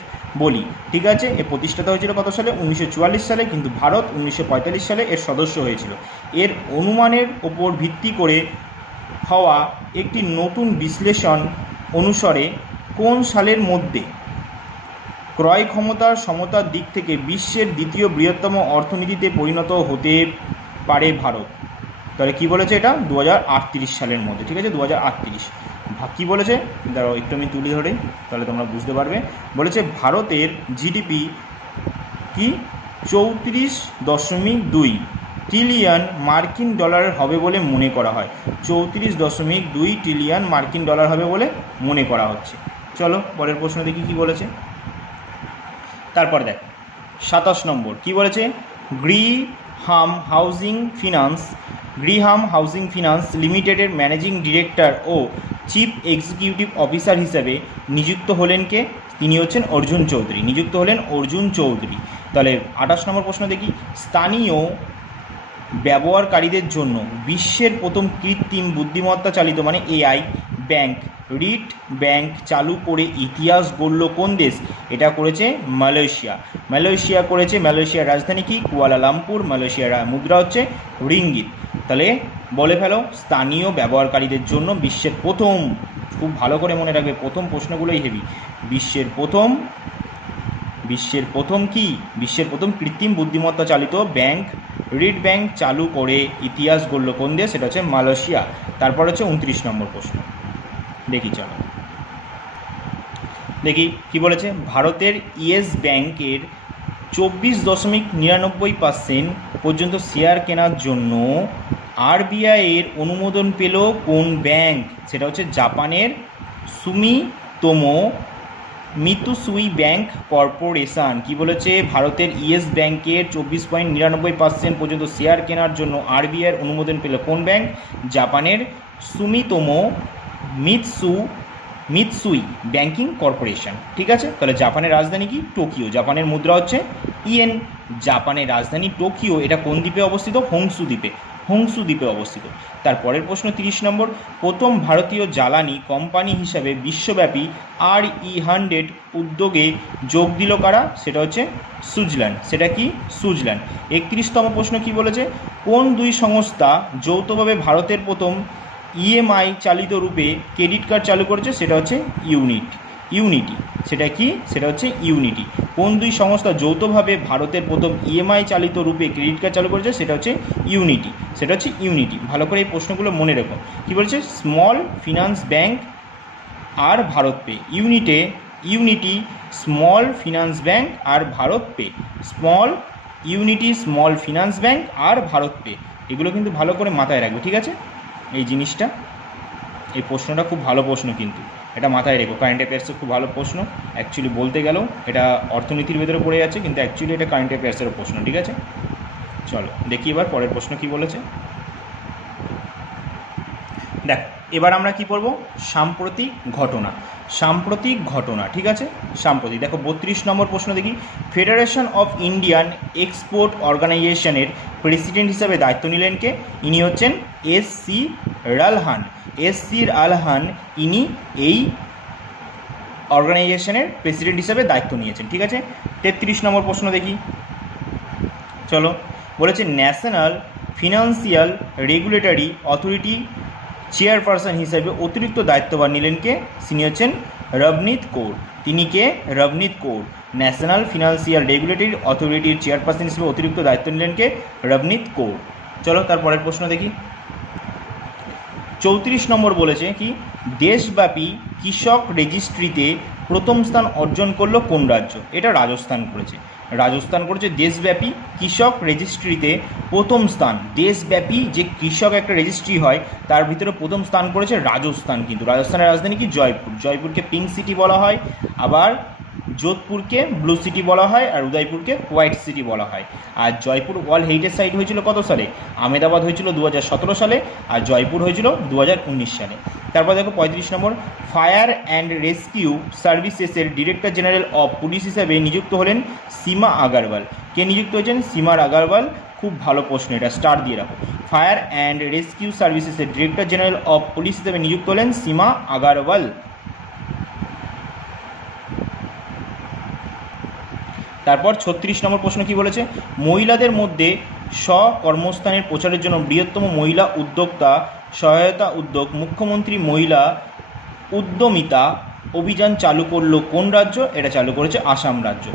বলি, ঠিক আছে, এর প্রতিষ্ঠাতা হয়েছিল কত সালে? 1944 সালে, কিন্তু ভারত 1945 সালে এর সদস্য হয়েছিল। এর অনুমানের ওপর ভিত্তি করে হওয়া একটি নতুন বিশ্লেষণ অনুসারে কোন সালের মধ্যে ক্রয় ক্ষমতার সমতার দিক থেকে বিশ্বের দ্বিতীয় বৃহত্তম অর্থনীতিতে পরিণত হতে পারে ভারত? তাহলে কি বলেছে? এটা 2038 সালের মধ্যে। ঠিক আছে, 2038। কী বলেছে? দাঁড়াও একটু আমি তুলে ধরে, তাহলে তোমরা বুঝতে পারবে। বলেছে ভারতের জিডিপি কি 34.2 ট্রিলিয়ন মার্কিন ডলার হবে বলে মনে করা হয়। 34.2 ট্রিলিয়ন মার্কিন ডলার হবে বলে মনে করা হচ্ছে। চলো পরের প্রশ্ন দেখি কি বলেছে। তারপর দেখ 27 নম্বর কি বলেছে? গ্রিহাম হাউজিং ফিনান্স লিমিটেডের ম্যানেজিং ডিরেক্টর ও চিফ এক্সিকিউটিভ অফিসার হিসেবে নিযুক্ত হলেন কে? তিনি হচ্ছেন অর্জুন চৌধুরী। তাহলে 28 নম্বর প্রশ্ন দেখি। স্থানীয় ব্যবহারকারীদের জন্য বিশ্বের প্রথম কৃত্রিম বুদ্ধিমত্তা চালিত মানে এআই ব্যাংক রিট ব্যাংক চালু করে ইতিহাস গড়ল কোন দেশ? এটা করেছে মালয়েশিয়া করেছে। মালয়েশিয়ার রাজধানী কি? কুয়ালালামপুর। মালয়েশিয়ার মুদ্রা হচ্ছে রিঙ্গিত। তাহলে বলে ফেলো, স্থানীয় ব্যবহারকারীদের জন্য বিশ্বের প্রথম, খুব ভালো করে মনে রাখবে, প্রথম প্রশ্নগুলোই হেভি। বিশ্বের প্রথম কি? বিশ্বের প্রথম কৃত্রিম বুদ্ধিমত্তা চালিত ব্যাংক রিট ব্যাংক চালু করে ইতিহাস গড়ল কোন দেশ? সেটা হচ্ছে মালয়েশিয়া। তারপর হচ্ছে 29 নম্বর প্রশ্ন, দেখি চলো দেখি কি বলেছে। ভারতের ইয়েস ব্যাংকের 24.99% পর্যন্ত শেয়ার কেনার জন্য আরবিআইয়ের অনুমোদন পেল কোন ব্যাংক? সেটা হচ্ছে জাপানের সুমিতোমো মিতুসুই ব্যাংক কর্পোরেশন। কি বলেছে? ভারতের ইয়েস ব্যাংকের 24.99% পর্যন্ত শেয়ার কেনার জন্য আরবিআইয়ের অনুমোদন পেল কোন ব্যাংক? জাপানের সুমিতোমো মিতসুই ব্যাংকিং কর্পোরেশন। ঠিক আছে, তাহলে জাপানের রাজধানী কি? টোকিও। জাপানের মুদ্রা হচ্ছে ইয়েন। জাপানের রাজধানী টোকিও। এটা কোন দ্বীপে অবস্থিত? হোংসু দ্বীপে অবস্থিত। তারপরের প্রশ্ন 30 নম্বর, প্রথম ভারতীয় জ্বালানি কোম্পানি হিসাবে বিশ্বব্যাপী RE100 উদ্যোগে যোগ দিল কারা? সেটা হচ্ছে সুইজারল্যান্ড। সেটা কি? সুইজারল্যান্ড। 31তম প্রশ্ন কি বলেছে? কোন দুই সংস্থা যৌথভাবে ভারতের প্রথম EMI চালিত রূপে ক্রেডিট কার্ড চালু করেছে? সেটা হচ্ছে ইউনিটি। সেটা কি? সেটা হচ্ছে ইউনিটি। কোন দুই সংস্থা যৌথভাবে ভারতের প্রথম EMI চালিত রূপে ক্রেডিট কার্ড চালু করেছে? সেটা হচ্ছে ইউনিটি। ভালো করে এই প্রশ্নগুলো মনে রেখো। কি বলছে? স্মল ফিনান্স ব্যাংক আর Bharat Pe. Unity small finance bank আর Bharat Pe. Small finance bank আর ভারত পে। এগুলো কিন্তু ভালো করে মাথায় রাখবে, ঠিক আছে? এই জিনিসটা, এই প্রশ্নটা খুব ভালো প্রশ্ন, কিন্তু এটা মাথায় রেখো। কারেন্ট অ্যাফেয়ার্সের খুব ভালো প্রশ্ন। অ্যাকচুয়ালি বলতে গেলেও এটা অর্থনীতির ভেতরে পড়ে যাচ্ছে, কিন্তু অ্যাকচুয়ালি এটা কারেন্ট অ্যাফেয়ার্সের প্রশ্ন, ঠিক আছে? চলো দেখি এবার পরের প্রশ্ন কি বলেছে। দেখ, এবার আমরা কি পড়ব? সাম্প্রতিক ঘটনা, ঠিক আছে? সাম্প্রতিক। দেখো 32 নম্বর প্রশ্ন দেখি। ফেডারেশন অফ ইন্ডিয়ান এক্সপোর্ট অর্গানাইজেশনের প্রেসিডেন্ট হিসাবে দায়িত্ব নিলেন কে? ইনি হচ্ছেন SC রালহান। ইনি এই অর্গানাইজেশনের প্রেসিডেন্ট হিসাবে দায়িত্ব নিয়েছেন, ঠিক আছে? 33 নম্বর প্রশ্ন দেখি, চলো। বলেছে national financial regulatory authority chairperson হিসেবে অতিরিক্ত দায়িত্বভার নিলেন কে? তিনি হচ্ছেন রবনীত কৌর। তিনি কে? Ravneet Kaur. National financial regulatory অথরিটির চেয়ারপারসন হিসেবে অতিরিক্ত দায়িত্ব নিলেন কে? রবনীত কৌর। চলো তারপরের প্রশ্ন দেখি। 34 নম্বর বলেছে কি? দেশব্যাপী কৃষক রেজিস্ট্রিতে প্রথম স্থান অর্জন করলো কোন রাজ্য? এটা রাজস্থান করেছে। দেশব্যাপী কৃষক রেজিস্ট্রিতে প্রথম স্থান। দেশব্যাপী যে কৃষক একটা রেজিস্ট্রি হয় তার ভিতরে প্রথম স্থান করেছে রাজস্থান। কিন্তু রাজস্থানের রাজধানী কি? জয়পুরকে পিঙ্ক সিটি বলা হয়, আবার যোধপুরকে ব্লু সিটি বলা হয়, আর উদয়পুরকে হোয়াইট সিটি বলা হয়। আর জয়পুর ওয়ার্ল্ড হেরিটেজ সাইট হয়েছিল কত সালে? আহমেদাবাদ হয়েছিল 2017 সালে, আর জয়পুর হয়েছিল 2019 সালে। তারপর দেখো 35 নম্বর, ফায়ার অ্যান্ড রেস্কিউ সার্ভিসেসের ডিরেক্টর জেনারেল অফ পুলিশ হিসেবে নিযুক্ত হলেন সীমা আগারওয়াল। কে নিযুক্ত হয়েছেন? সীমা আগারওয়াল। খুব ভালো প্রশ্ন, এটা স্টার দিয়ে রাখো। ফায়ার অ্যান্ড রেস্কিউ সার্ভিসেসের ডিরেক্টর জেনারেল অফ পুলিশ হিসেবে নিযুক্ত হলেন সীমা আগারওয়াল। তারপর 36 নম্বর প্রশ্ন কি বলেছে? মহিলাদের মধ্যে স্বকর্মস্থানের প্রচারের জন্য বৃহত্তম মহিলা উদ্যোক্তা সহায়তা উদ্যোগ মুখ্যমন্ত্রী মহিলা উদ্যমিতা অভিযান চালু করলো কোন রাজ্য? এটা চালু করেছে আসাম রাজ্য।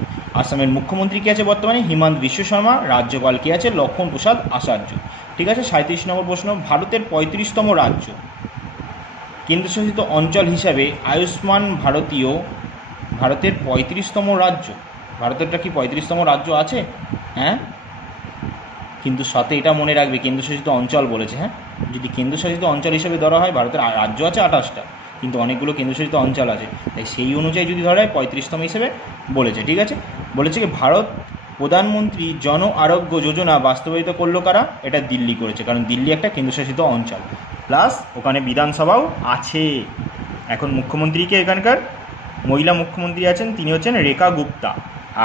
আসামের মুখ্যমন্ত্রী কে আছে বর্তমানে? হিমন্ত বিশ্ব শর্মা। রাজ্যপাল কে আছে? লক্ষণ প্রসাদ আচার্য। ঠিক আছে। 37 নম্বর প্রশ্ন, ভারতের 35তম রাজ্য কেন্দ্রশাসিত অঞ্চল হিসাবে আয়ুষ্মান ভারতের 35তম রাজ্য। ভারতেরটা কি 35তম রাজ্য আছে? হ্যাঁ, কিন্তু সাথে এটা মনে রাখবে কেন্দ্রশাসিত অঞ্চল বলেছে। হ্যাঁ, যদি কেন্দ্রশাসিত অঞ্চল হিসেবে ধরা হয়, ভারতের রাজ্য আছে 28টা, কিন্তু অনেকগুলো কেন্দ্রশাসিত অঞ্চল আছে, তাই সেই অনুযায়ী যদি ধরা হয় 35তম হিসেবে বলেছে। ঠিক আছে। বলেছে কি ভারত প্রধানমন্ত্রী জন আরোগ্য যোজনা বাস্তবায়িত করলো কারা? এটা দিল্লি করেছে, কারণ দিল্লি একটা কেন্দ্রশাসিত অঞ্চল, প্লাস ওখানে বিধানসভাও আছে। এখন মুখ্যমন্ত্রীকে এখানকার মহিলা মুখ্যমন্ত্রী আছেন, তিনি হচ্ছেন রেখা গুপ্তা,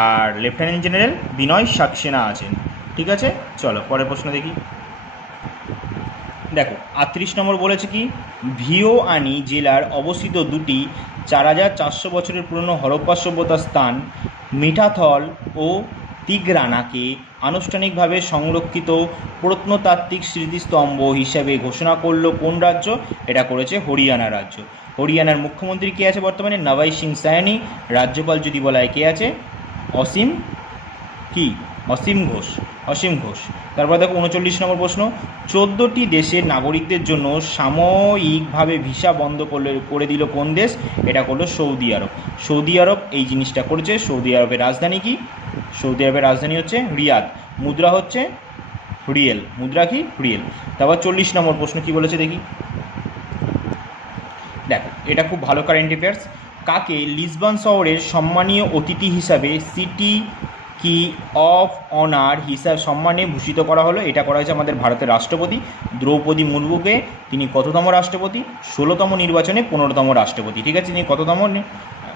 আর লেফটেন্যান্ট জেনারেল বিনয় সাক্সেনা আছেন। ঠিক আছে, চলো পরের প্রশ্ন দেখি। দেখো 38 নম্বর বলেছে কি, ভিওয়ানি জেলার অবস্থিত দুটি 4400 বছরের পুরনো হরপ্পা সভ্যতার স্থান মিঠাথল ও তিগ্রানাকে আনুষ্ঠানিকভাবে সংরক্ষিত প্রত্নতাত্ত্বিক স্মৃতিস্তম্ভ হিসাবে ঘোষণা করলো কোন রাজ্য? এটা করেছে হরিয়ানা রাজ্য। হরিয়ানার মুখ্যমন্ত্রী কে আছে বর্তমানে? নবাই সিং সায়নি। রাজ্যপাল যদি বলা হয় কে আছে? অসীম ঘোষ। তারপর দেখো 39 নম্বর প্রশ্ন, 14টি দেশের নাগরিকদের জন্য সাময়িকভাবে ভিসা বন্ধ করে দিল কোন দেশ? এটা করলো সৌদি আরব। সৌদি আরব এই জিনিসটা করেছে। সৌদি আরবের রাজধানী কি? সৌদি আরবের রাজধানী হচ্ছে রিয়াদ। মুদ্রা হচ্ছে রিয়েল। মুদ্রা কি? রিয়েল। তারপর 40 নম্বর প্রশ্ন কি বলেছে দেখি। দেখো এটা খুব ভালো কারেন্ট অ্যাফেয়ার্স। কাকে লিসবন শহরের সম্মানীয় অতিথি হিসাবে সিটি কি অফ অনার হিসাব সম্মানে ভূষিত করা হলো? এটা করা হয়েছে আমাদের ভারতের রাষ্ট্রপতি দ্রৌপদী মুর্মুকে। তিনি কততম রাষ্ট্রপতি? 16তম নির্বাচনে 15তম রাষ্ট্রপতি। ঠিক আছে, তিনি কততম?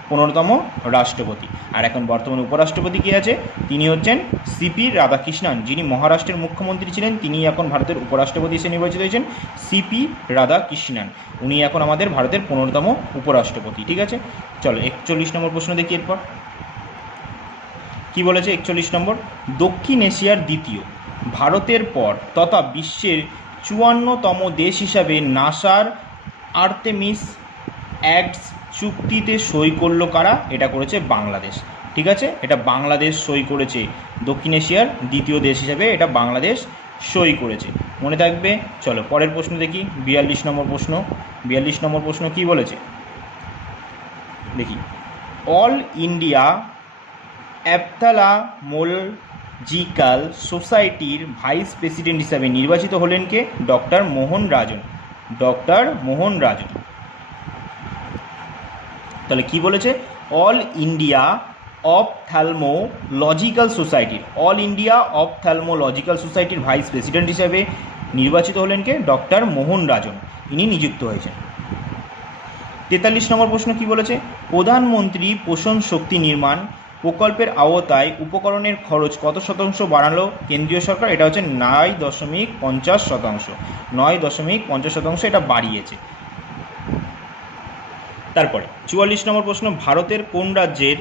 15তম রাষ্ট্রপতি। আর এখন বর্তমানে উপরাষ্ট্রপতি কে আছে? তিনি হচ্ছেন সিপি রাধাকৃষ্ণন, যিনি মহারাষ্ট্রের মুখ্যমন্ত্রী ছিলেন। তিনি এখন ভারতের উপরাষ্ট্রপতি হিসেবে নির্বাচিত হয়েছেন, সিপি রাধাকৃষ্ণন। উনি এখন আমাদের ভারতের 15তম উপরাষ্ট্রপতি। ঠিক আছে, চলো 41 নম্বর প্রশ্ন দেখি। এরপর কি বলেছে 41 নম্বর, দক্ষিণ এশিয়ার দ্বিতীয়, ভারতের পর তথা বিশ্বের 54তম দেশ হিসাবে নাসার আর্তেমিস অ্যাক্টস চুক্তিতে সই করলো কারা? এটা করেছে বাংলাদেশ। ঠিক আছে, এটা বাংলাদেশ সই করেছে। দক্ষিণ এশিয়ার দ্বিতীয় দেশ হিসাবে এটা বাংলাদেশ সই করেছে, মনে থাকবে। চলো পরের প্রশ্ন দেখি, 42 নম্বর প্রশ্ন। 42 নম্বর প্রশ্ন কি বলেছে দেখি। অল ইন্ডিয়া অ্যাপথ্যালামোলজিক্যাল সোসাইটির ভাইস প্রেসিডেন্ট হিসাবে নির্বাচিত হলেন কে? ডক্টর মোহন রাজন। ডক্টর মোহন রাজন। তাহলে কি বলেছে? অল ইন্ডিয়া অপথ্যালমোলজিক্যাল সোসাইটির, অল ইন্ডিয়া অপথ্যালমোলজিক্যাল সোসাইটির ভাইস প্রেসিডেন্ট হিসাবে নির্বাচিত হলেন কে? ডক্টর মোহন রাজন। ইনি নিযুক্ত হয়েছেন। 43 নম্বর প্রশ্ন কি বলেছে? প্রধানমন্ত্রী পোষণ শক্তি নির্মাণ প্রকল্পের আওতায় উপকরণের খরচ কত শতাংশ বাড়ালো কেন্দ্রীয় সরকার? এটা হচ্ছে 9.50%। 9.50% এটা বাড়িয়েছে। তারপরে 44 নম্বর প্রশ্ন, ভারতের কোন রাজ্যের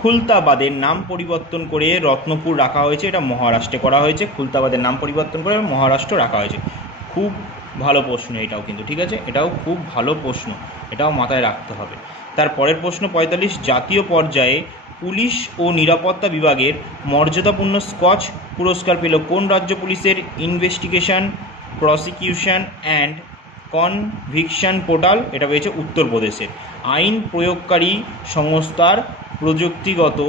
খুলতাবাদের নাম পরিবর্তন করে রত্নপুর রাখা হয়েছে? এটা মহারাষ্ট্রে করা হয়েছে। খুলতাবাদের নাম পরিবর্তন করে মহারাষ্ট্র রাখা হয়েছে। খুব ভালো প্রশ্ন এটাও কিন্তু। ঠিক আছে, এটাও খুব ভালো প্রশ্ন, এটাও মাথায় রাখতে হবে। তারপরের প্রশ্ন 45, জাতীয় পর্যায়ে পুলিশ ও নিরাপত্তা বিভাগের মর্যাদাপূর্ণ স্কচ পুরস্কার পেল কোন রাজ্য পুলিশের investigation prosecution and conviction portal? এটা পেয়েছে উত্তরপ্রদেশের। আইন প্রয়োগকারী সংস্থার প্রযুক্তিগত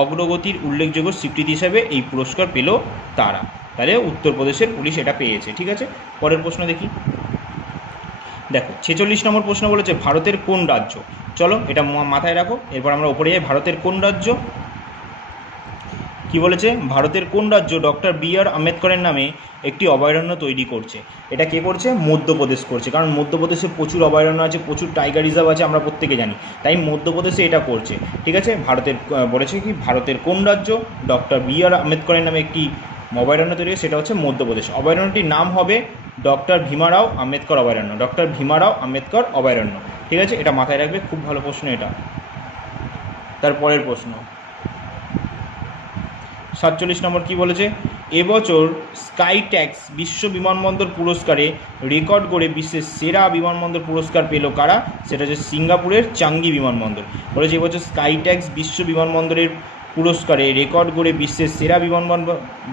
অগ্রগতির উল্লেখযোগ্য স্বীকৃতি হিসাবে এই পুরস্কার পেল তারা। তাহলে উত্তরপ্রদেশের পুলিশ এটা পেয়েছে। ঠিক আছে, পরের প্রশ্ন দেখি। দেখো 46 নম্বর প্রশ্ন বলেছে ভারতের কোন রাজ্য? চলো এটা মাথায় রাখো। এরপর আমরা উপরে যাই। ভারতের কোন রাজ্য কি বলেছে? ভারতের কোন রাজ্য ডক্টর বি.আর. আম্বেদকরের নামে একটি অভয়ারণ্য তৈরি করছে? এটা কে করছে? মধ্যপ্রদেশ করছে। কারণ মধ্যপ্রদেশে প্রচুর অভয়ারণ্য আছে, প্রচুর টাইগার রিজার্ভ আছে, আমরা প্রত্যেকে জানি। তাই মধ্যপ্রদেশে এটা করছে। ঠিক আছে, ভারতের বলেছে কি ভারতের কোন রাজ্য ডক্টর বি.আর. আম্বেদকরের নামে একটি অভয়ারণ্য তৈরি, সেটা হচ্ছে মধ্যপ্রদেশ। অভয়ারণ্যটির নাম হবে ডক্টর ভীমারাও আম্বেদকর অভয়ারণ্য। ডক্টর ভীমারাও আম্বেদকর অভয়ারণ্য। ঠিক আছে, এটা মাথায় রাখবে, খুব ভালো প্রশ্ন এটা। তারপরের প্রশ্ন 47 নম্বর কি বলেছে? এবছর স্কাইট্যাক্স বিশ্ব বিমানবন্দর পুরস্কারে রেকর্ড করে বিশ্বের সেরা বিমানবন্দর পুরস্কার পেল কারা? সেটা হচ্ছে সিঙ্গাপুরের চাঙ্গি বিমানবন্দর। বলেছে এবছর স্কাইট্যাক্স বিশ্ব বিমানবন্দরের পুরস্কারে রেকর্ড করে বিশ্বের সেরা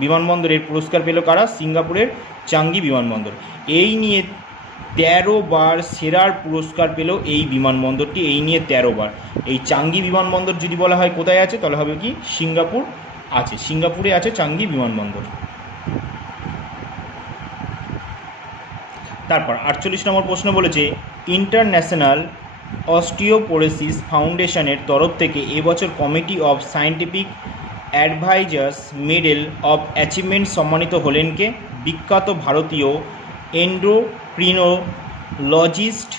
বিমানবন্দরের পুরস্কার পেল কারা? সিঙ্গাপুরের চাঙ্গি বিমানবন্দর। এই নিয়ে 13 বার সেরার পুরস্কার পেল এই বিমানবন্দরটি। এই নিয়ে 13 বার। এই চাঙ্গি বিমানবন্দর যদি বলা হয় কোথায় আছে, তাহলে হবে কি সিঙ্গাপুর আছে। সিঙ্গাপুরে আছে চাঙ্গি বিমানবন্দর। তারপর 48 নম্বর প্রশ্ন বলেছে ইন্টারন্যাশনাল অস্টিওপোরোসিস ফাউন্ডেশনের তরফ থেকে এবছর committee of scientific advisers medal of achievement সম্মানিত হলেন কে? বিখ্যাত ভারতীয় endocrinologist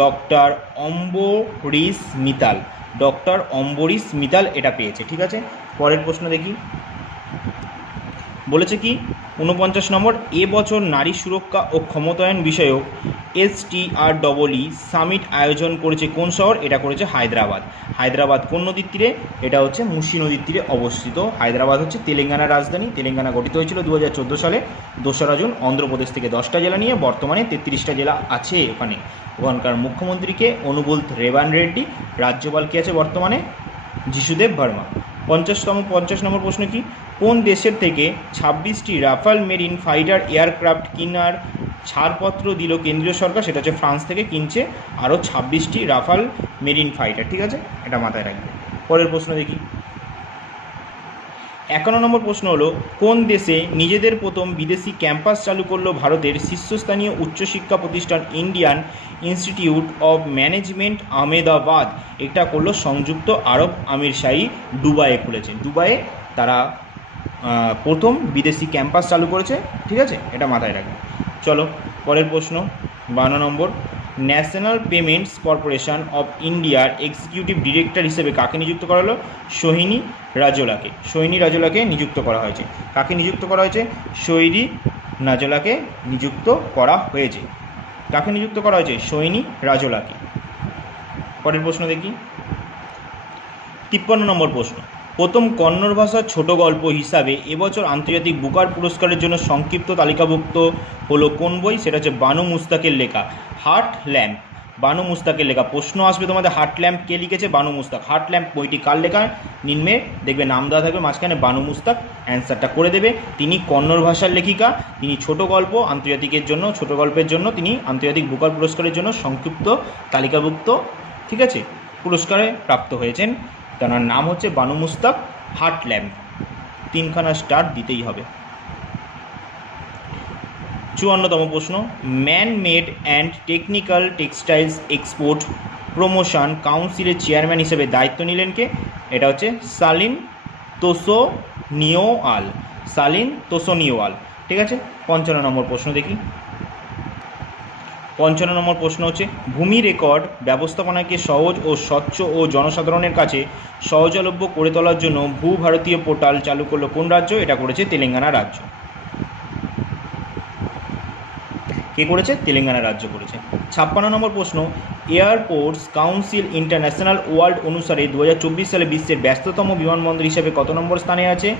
doctor Ambarish Mittal. Doctor Ambarish Mittal এটা পেয়েছে। ঠিক আছে, পরের প্রশ্ন দেখি। বলেছে কি 49 নম্বর, এবছর নারী সুরক্ষা ও ক্ষমতায়ন বিষয়ক STREE সামিট আয়োজন করেছে কোন শহর? এটা করেছে হায়দ্রাবাদ। হায়দ্রাবাদ কোন নদীর তীরে? এটা হচ্ছে মুসি নদীর তীরে অবস্থিত। হায়দ্রাবাদ হচ্ছে তেলেঙ্গানার রাজধানী। তেলেঙ্গানা গঠিত হয়েছিল 2014 সালে 2রা জুন। অন্ধ্রপ্রদেশ থেকে 10টা জেলা নিয়ে বর্তমানে 33টা জেলা আছে ওখানে। ওখানকার মুখ্যমন্ত্রীকে অনুবুল রেবান রেড্ডি, রাজ্যপাল কে আছে বর্তমানে? যিশুদেব ভার্মা। 50 নম্বর প্রশ্ন কি, কোন দেশের থেকে 26টি রাফাল মেরিন ফাইটার এয়ারক্রাফট কেনার ছাড়পত্র দিল কেন্দ্রীয় সরকার? সেটা হচ্ছে ফ্রান্স থেকে কিনছে আরও 26টি রাফাল মেরিন ফাইটার। ঠিক আছে, এটা মাথায় রাখবে। পরের প্রশ্ন দেখি। 51 নম্বর প্রশ্ন হলো, কোন দেশে নিজেদের প্রথম বিদেশি ক্যাম্পাস চালু করলো ভারতের শীর্ষস্থানীয় উচ্চশিক্ষা প্রতিষ্ঠান Indian institute of management Ahmedabad? এটা করলো সংযুক্ত আরব আমিরশাহী, দুবাইয়ে খুলেছে। দুবাইয়ে তারা প্রথম বিদেশি ক্যাম্পাস চালু করেছে। ঠিক আছে, এটা মাথায় রাখবে। চলো পরের প্রশ্ন। 52 নম্বর, ন্যাশনাল পেমেন্টস কর্পোরেশন অফ ইন্ডিয়ার এক্সিকিউটিভ ডিরেক্টর হিসেবে কাকে নিযুক্ত করা হলো? সোহিনী রাজোলাকে। সোহিনী রাজোলাকে নিযুক্ত করা হয়েছে। কাকে নিযুক্ত করা হয়েছে? সোহিনী রাজোলাকে নিযুক্ত করা হয়েছে। কাকে নিযুক্ত করা হয়েছে? সোহিনী রাজোলাকে। পরের প্রশ্ন দেখি। 53 নম্বর প্রশ্ন, প্রথম কন্নড় ভাষার ছোট গল্প হিসাবে এবছর আন্তর্জাতিক বুকার পুরস্কারের জন্য সংক্ষিপ্ত তালিকাভুক্ত হলো কোন বই? সেটা হচ্ছে বানু মুস্তাকের লেখা হার্ট ল্যাম্প। বানু মুস্তাকের লেখা। প্রশ্ন আসবে তোমাদের, হার্ট ল্যাম্প কে লিখেছে? বানু মুস্তাক। হার্ট ল্যাম্প বইটি কার লেখা? নিম্নে দেখবে নাম দেওয়া থাকবে, মাঝখানে বানু মুস্তাক অ্যান্সারটা করে দেবে। তিনি কন্নড় ভাষার লেখিকা। তিনি ছোট গল্প আন্তর্জাতিকের জন্য, ছোট গল্পের জন্য তিনি আন্তর্জাতিক বুকার পুরস্কারের জন্য সংক্ষিপ্ত তালিকাভুক্ত, ঠিক আছে, পুরস্কারে প্রাপ্ত হয়েছেন। তার নাম হচ্ছে বানু মুস্তাক। হার্ট ল্যাম্প 3খানা স্টার দিতেই হবে। 54তম প্রশ্ন, man made and technical textiles export promotion কাউন্সিলের চেয়ারম্যান হিসেবে দায়িত্ব নিলেন কে? এটা হচ্ছে সালিম তোসোনিওয়াল। সালিম তোসোনিওয়াল। ঠিক আছে, 55 নম্বর প্রশ্ন দেখি। 55 নম্বর প্রশ্ন হচ্ছে, ভূমি রেকর্ড ব্যবস্থাপনাকে সহজ ও স্বচ্ছ ও জনসাধারণের কাছে সহজলভ্য করে তোলার জন্য ভারতীয় পোর্টাল চালু করলো কোন রাজ্য? এটা করেছে তেলেঙ্গানা রাজ্য। কে করেছে? তেলেঙ্গানা রাজ্য করেছে। 56 নম্বর প্রশ্ন, এয়ারপোর্টস কাউন্সিল ইন্টারন্যাশনাল ওয়ার্ল্ড অনুসারে 2024 সালে বিশ্বের ব্যস্ততম বিমানবন্দর হিসেবে কত নম্বর স্থানে আছে?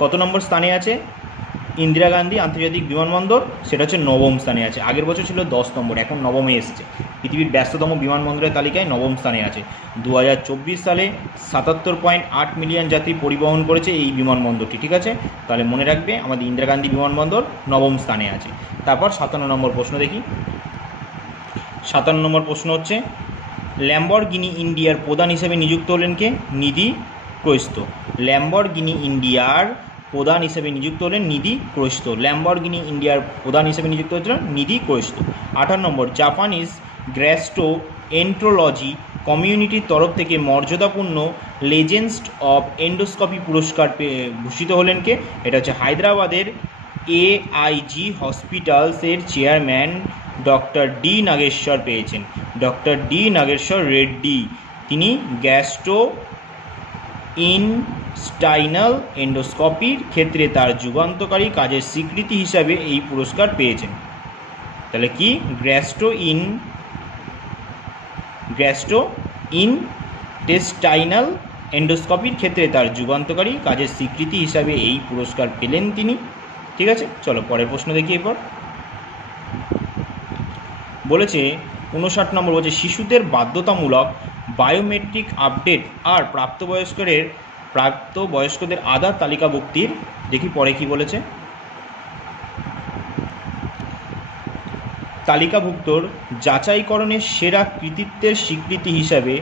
কত নম্বর স্থানে আছে? ইন্দিরা গান্ধী আন্তর্জাতিক বিমানবন্দর, সেটা হচ্ছে 9ম স্থানে আছে। আগের বছর ছিল 10 নম্বর, এখন 9মে এসেছে। পৃথিবীর ব্যস্ততম বিমানবন্দরের তালিকায় 9ম স্থানে আছে। 2024 সালে 77.8 মিলিয়ন যাত্রী পরিবহন করেছে এই বিমানবন্দরটি। ঠিক আছে, তাহলে মনে রাখবে আমাদের ইন্দিরা গান্ধী বিমানবন্দর 9ম স্থানে আছে। তারপর 57 নম্বর প্রশ্ন দেখি। 57 নম্বর প্রশ্ন হচ্ছে, ল্যাম্বরগিনি ইন্ডিয়ার প্রধান হিসেবে নিযুক্ত হলেন কে? নিধি ক্রৈস্ত। ল্যাম্বরগিনি ইন্ডিয়ার প্রধান হিসেবে নিযুক্ত হলেন নিধি ক্রৈস্ত। ল্যাম্বরগিনি ইন্ডিয়ার প্রধান হিসেবে নিযুক্ত হয়েছিলেন নিধি ক্রৈস্ত। 58 নম্বর, জাপানিজ গ্যাস্ট্রোএন্টারোলজি কমিউনিটির তরফ থেকে মর্যাদাপূর্ণ লেজেন্ডস অফ এন্ডোস্কোপি পুরস্কার ভূষিত হলেন কে? এটা হচ্ছে হায়দ্রাবাদের AIG হসপিটালসের চেয়ারম্যান ডক্টর ডি নাগেশ্বর পেয়েছেন। Doctor D Nageshwar Reddy. তিনি গ্যাস্ট্রো ইনস্টাইনাল এন্ডোস্কোপির ক্ষেত্রে তার যুগান্তকারী কাজের স্বীকৃতি হিসাবে এই পুরস্কার পেয়েছেন। তাহলে কি? গ্যাস্ট্রো ইনটেস্টাইনাল এন্ডোস্কোপির ক্ষেত্রে তার যুগান্তকারী কাজের স্বীকৃতি হিসাবে এই পুরস্কার পেলেন তিনি। ঠিক আছে, চলো পরের প্রশ্ন দেখি। এরপর বলেছে 59 নম্বর, বলছে শিশুদের বাধ্যতামূলক বায়োমেট্রিক আপডেট আর প্রাপ্তবয়স্কদের আধার তালিকাভুক্তির, দেখি পরে কি বলেছে, তালিকাভুক্তর যাচাইকরণের সেরা কৃতিত্বের স্বীকৃতি হিসাবে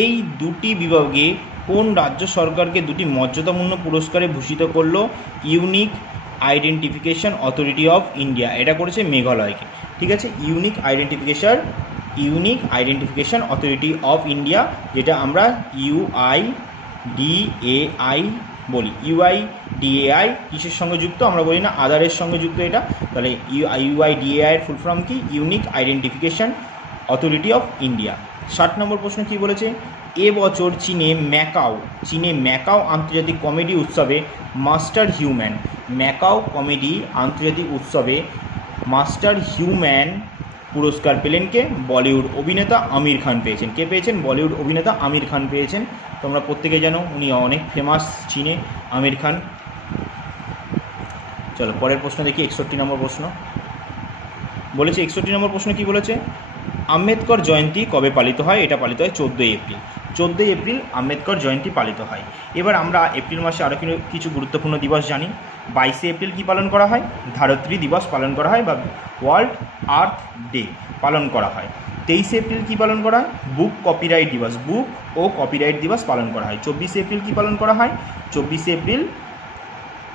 এই দুটি বিভাগে কোন রাজ্য সরকারকে দুটি মর্যাদাপূর্ণ পুরস্কারে ভূষিত করলো? Unique identification authority of India. এটা করেছে মেঘালয়কে। ঠিক আছে, unique identification authority of India, যেটা আমরা UIDAI বলি। UIDAI কিসের সঙ্গে যুক্ত? আমরা বলি না আধারের সঙ্গে যুক্ত এটা। তাহলে UIDAI এর ফুল ফর্ম কি? Unique identification authority of India. 60 নম্বর প্রশ্ন কি বলেছে? এবছর চীনে ম্যাকাও আন্তর্জাতিক কমেডি উৎসবে ম্যাকাও কমেডি আন্তর্জাতিক উৎসবে মাস্টার হিউম্যান পুরস্কার পেলেন কে? বলিউড অভিনেতা আমির খান পেয়েছেন। কে পেয়েছেন? বলিউড অভিনেতা আমির খান পেয়েছেন। তোমরা প্রত্যেকে জানো উনি অনেক ফেমাস চীনে, আমির খান। চলো পরের প্রশ্ন দেখি, 61 নম্বর প্রশ্ন বলেছে। 61 নম্বর প্রশ্ন কি বলেছে? আম্বেদকর জয়ন্তী কবে পালিত হয়? এটা পালিত হয় 14 এপ্রিল। 14 এপ্রিল আম্বেদকর জয়ন্তী পালিত হয়। এবার আমরা এপ্রিল মাসে আরও কিছু গুরুত্বপূর্ণ দিবস জানি। 22 এপ্রিল কি পালন করা হয়? ধারিত্রী দিবস পালন করা হয় বা ওয়ার্ল্ড আর্থ ডে পালন করা হয়। 23 এপ্রিল কি পালন করা হয়? বুক ও কপিরাইট দিবস পালন করা হয়। 24 এপ্রিল কি পালন করা হয়? 24 এপ্রিল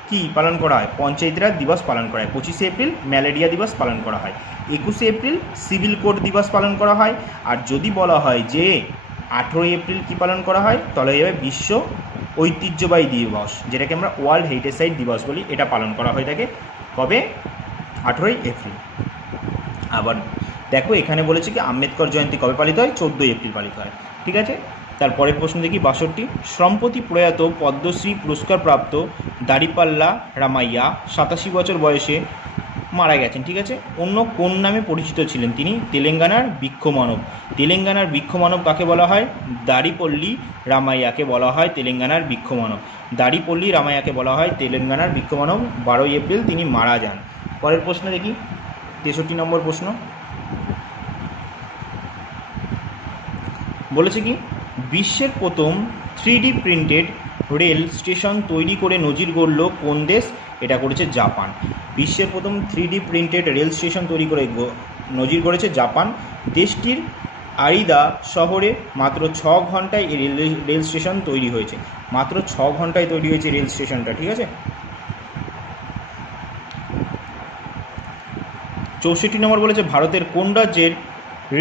কি পালন করা হয়? পঞ্চায়েত রাজ দিবস পালন করা হয়। 25 এপ্রিল ম্যালেরিয়া দিবস পালন করা হয়। 21 এপ্রিল সিভিল কোড দিবস পালন করা হয়। আর যদি বলা হয় যে 18 এপ্রিল কি পালন করা হয়, তাহলে হয়ে যাবে বিশ্ব ঐতিহ্যবাহী দিবস, যেটাকে আমরা ওয়ার্ল্ড হেরিটেজ সাইট দিবস বলি। এটা পালন করা হয়ে থাকে কবে? 18 এপ্রিল। আবার দেখো এখানে বলেছে কি আম্বেদকর জয়ন্তী কবে পালিত হয়? 14 এপ্রিল পালিত হয়। ঠিক আছে, তারপরের প্রশ্ন দেখি 62। সম্প্রতি প্রয়াত পদ্মশ্রী পুরস্কারপ্রাপ্ত দাড়িপাল্লা রামাইয়া 87 বছর বয়সে মারা গেছেন। ঠিক আছে, অন্য কোন নামে পরিচিত ছিলেন তিনি? তেলেঙ্গানার বৃক্ষমানব। তেলেঙ্গানার বৃক্ষমানব কাকে বলা হয়? দাড়িপল্লী রামাইয়াকে বলা হয় তেলেঙ্গানার বৃক্ষমানব। দাড়িপল্লী রামাইয়াকে বলা হয় তেলেঙ্গানার বৃক্ষমানব। 12 এপ্রিল তিনি মারা যান। পরের প্রশ্ন দেখি 63 নম্বর প্রশ্ন বলেছে কি বিশ্বের প্রথম 3D প্রিন্টেড রেল স্টেশন তৈরি করে নজির গড়ল কোন দেশ? এটা করেছে জাপান। বিশ্বের প্রথম 3D প্রিন্টেড রেল স্টেশন তৈরি করে নজির গড়েছে জাপান। দেশটির আরিদা শহরে মাত্র 6 ঘন্টায় এই রেল স্টেশন তৈরি হয়েছে। মাত্র 6 ঘন্টায় তৈরি হয়েছে রেল স্টেশনটা। ঠিক আছে, 64 নম্বর বলেছে ভারতের কোন রাজ্যের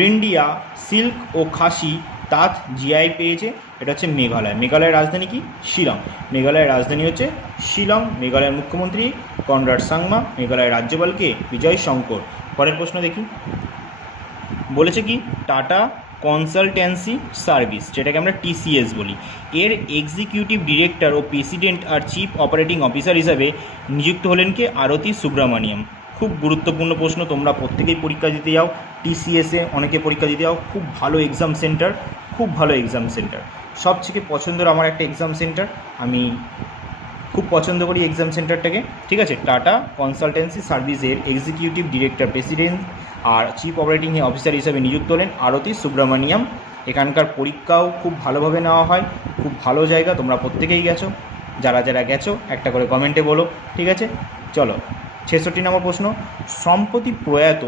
রিন্ডিয়া সিল্ক ও খাসি তাঁত জিআই পেয়েছে? এটা হচ্ছে মেঘালয়। মেঘালয়ের রাজধানী কি? শিলং। মেঘালয়ের রাজধানী হচ্ছে শিলং। মেঘালয়ের মুখ্যমন্ত্রী কনরাড সাংমা। মেঘালয়ের রাজ্যপাল কে? বিজয় শঙ্কর। পরের প্রশ্ন দেখি বলেছে কি টাটা কনসালটেন্সি সার্ভিস, যেটাকে আমরা টিসিএস বলি, এর এক্সিকিউটিভ ডিরেক্টর ও প্রেসিডেন্ট আর চিফ অপারেটিং অফিসার হিসাবে নিযুক্ত হলেন কে? আরতি সুব্রমণিয়াম। খুব গুরুত্বপূর্ণ প্রশ্ন, তোমরা প্রত্যেকেই পরীক্ষা দিতে যাও। টিসিএসে অনেকে পরীক্ষা দিতে যাও। খুব ভালো এক্সাম সেন্টার, সবথেকে পছন্দের আমার একটা এক্সাম সেন্টার, আমি খুব পছন্দ করি এক্সাম সেন্টারটাকে। ঠিক আছে, টাটা কনসালটেন্সি সার্ভিসের এক্সিকিউটিভ ডিরেক্টর, প্রেসিডেন্ট আর চিফ অপারেটিং অফিসার হিসাবে নিযুক্ত হলেন আরতি সুব্রমণিয়াম। এখানকার পরীক্ষাও খুব ভালোভাবে নেওয়া হয়, খুব ভালো জায়গা, তোমরা প্রত্যেকেই গেছো। যারা যারা গেছো একটা করে কমেন্টে বলো। ঠিক আছে, চলো 66 নম্বর প্রশ্ন। সম্প্রতি প্রয়াত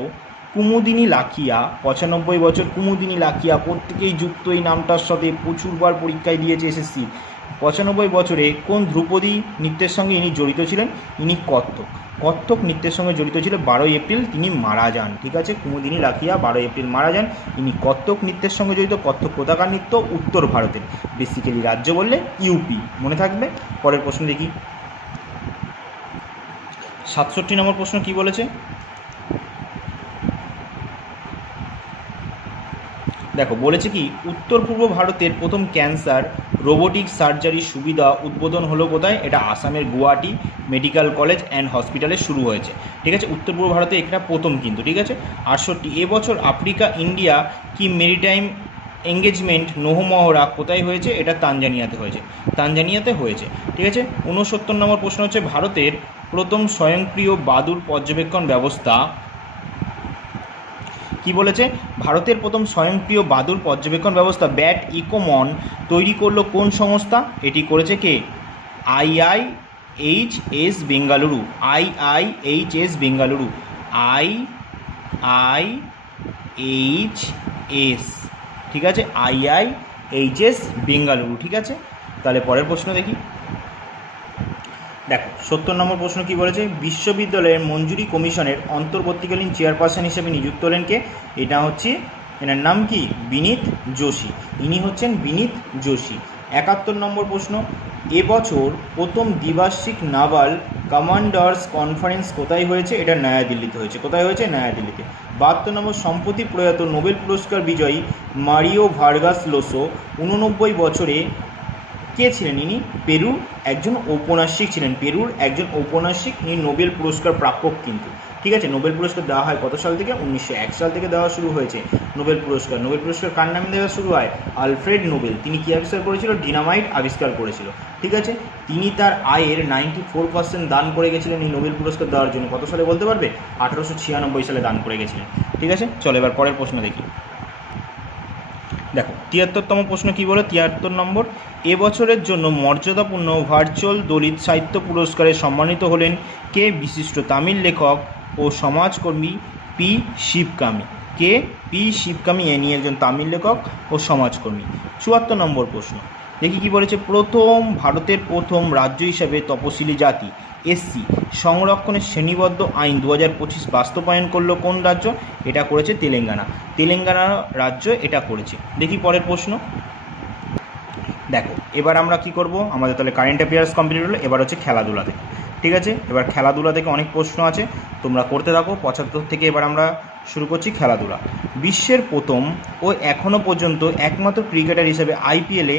কুমুদিনী লাখিয়া 95 বছর। কুমুদিনী লাখিয়া প্রত্যেকেই যুক্ত এই নামটার সাথে, প্রচুরবার পরীক্ষায় দিয়েছে এসএসসি। 95 বছরে কোন ধ্রুপদী নৃত্যের সঙ্গে ইনি জড়িত ছিলেন? ইনি কত্থক নৃত্যের সঙ্গে জড়িত ছিল। 12 এপ্রিল তিনি মারা যান। ঠিক আছে, কুমুদিনী লাখিয়া 12 এপ্রিল মারা যান। ইনি কত্থক নৃত্যের সঙ্গে জড়িত। কত্থক কোথাকার নৃত্য? উত্তর ভারতের। বেসিক্যালি রাজ্য বললে ইউপি, মনে থাকবে। পরের প্রশ্ন দেখি 67 নম্বর প্রশ্ন কি বলেছে? দেখো বলেছে কি উত্তর পূর্ব ভারতের প্রথম ক্যান্সার রোবোটিক সার্জারি সুবিধা উদ্বোধন হলো কোথায়? এটা আসামের গুয়াহাটি মেডিকেল কলেজ অ্যান্ড হসপিটালে শুরু হয়েছে। ঠিক আছে, উত্তর পূর্ব ভারতে এটা প্রথম কিন্তু। ঠিক আছে, 68 এবছর আফ্রিকা ইন্ডিয়া কি মেরিটাইম এঙ্গেজমেন্ট নৌমহড়া কোথায় হয়েছে? এটা তানজানিয়াতে হয়েছে। ঠিক আছে, 69 নম্বর প্রশ্ন হচ্ছে ভারতের প্রথম স্বয়ংক্রিয় বাদুড় পর্যবেক্ষণ ব্যবস্থা কি বলেছে? ভারতের প্রথম স্বয়ংক্রিয় বাদুড় পর্যবেক্ষণ ব্যবস্থা ব্যাট ইকোমন তৈরি করলো কোন সংস্থা? এটি করেছে কে? IIHS Bengaluru. IIHS Bengaluru. IIHS। ঠিক আছে, IIHS বেঙ্গালুরু। ঠিক আছে, তাহলে পরের প্রশ্ন দেখি। দেখো 70 নম্বর প্রশ্ন কি বলেছে? বিশ্ববিদ্যালয়ের মঞ্জুরি কমিশনের অন্তর্বর্তীকালীন চেয়ারপারসন হিসেবে নিযুক্ত হলেন কে? এটা হচ্ছে, এনার নাম কি? বিনীত যোশী। ইনি হচ্ছেন বিনীত যোশী। 71 নম্বর প্রশ্ন, এবছর প্রথম দ্বিবার্ষিক নাভাল কমান্ডার্স কনফারেন্স কোথায় হয়েছে? এটা নয়াদিল্লিতে হয়েছে। কোথায় হয়েছে? নয়াদিল্লিতে। 72 নম্বর, সম্প্রতি প্রয়াত নোবেল পুরস্কার বিজয়ী মারিও ভার্গাস লোসো 89 বছরে কে ছিলেন? ইনি পেরুর একজন ঔপন্যাসিক ছিলেন। পেরুর একজন ঔপন্যাসিক, ইনি নোবেল পুরস্কার প্রাপক কিন্তু। ঠিক আছে, নোবেল পুরস্কার দেওয়া হয় কত সাল থেকে? 1901 সাল থেকে দেওয়া শুরু হয়েছে নোবেল পুরস্কার। নোবেল পুরস্কার কার নামে দেওয়া শুরু হয়? Alfred Nobel. তিনি কী আবিষ্কার করেছিল? ডিনামাইট আবিষ্কার করেছিল। ঠিক আছে, তিনি তার আয়ের 94% দান করে গেছিলেন এই নোবেল পুরস্কার দেওয়ার জন্য। কত সালে বলতে পারবে? 1896 সালে দান করে গেছিলেন। ঠিক আছে, চলো এবার পরের প্রশ্ন দেখি। দেখো 73তম প্রশ্ন কি বলে? 73 নম্বর, এবছরের জন্য মর্যাদাপূর্ণ ভার্চুয়াল দলিত সাহিত্য পুরস্কারে সম্মানিত হলেন কে? বিশিষ্ট তামিল লেখক ও সমাজকর্মী পি শিবকামী। কে? পি শিবকামী, ইনি একজন তামিল লেখক ও সমাজকর্মী। 74 নম্বর প্রশ্ন দেখি কি বলেছে। ভারতের প্রথম রাজ্য হিসাবে তপশিলি জাতি এসসি সংরক্ষণের শ্রেণীবদ্ধ আইন 2025 বাস্তবায়ন করলো কোন রাজ্য? এটা করেছে তেলেঙ্গানা। তেলেঙ্গানা রাজ্য এটা করেছে। দেখি পরের প্রশ্ন। দেখো এবার আমরা কি করব, আমাদের তাহলে কারেন্ট অ্যাফেয়ার্স কমপ্লিট হলো, এবার হচ্ছে খেলাধুলা থেকে। ঠিক আছে, এবার খেলাধুলা থেকে অনেক প্রশ্ন আছে, তোমরা করতে থাকো। 75 থেকে এবার আমরা শুরু করছি খেলাধুলা। বিশ্বের প্রথম ও এখনও পর্যন্ত একমাত্র ক্রিকেটার হিসেবে আইপিএলে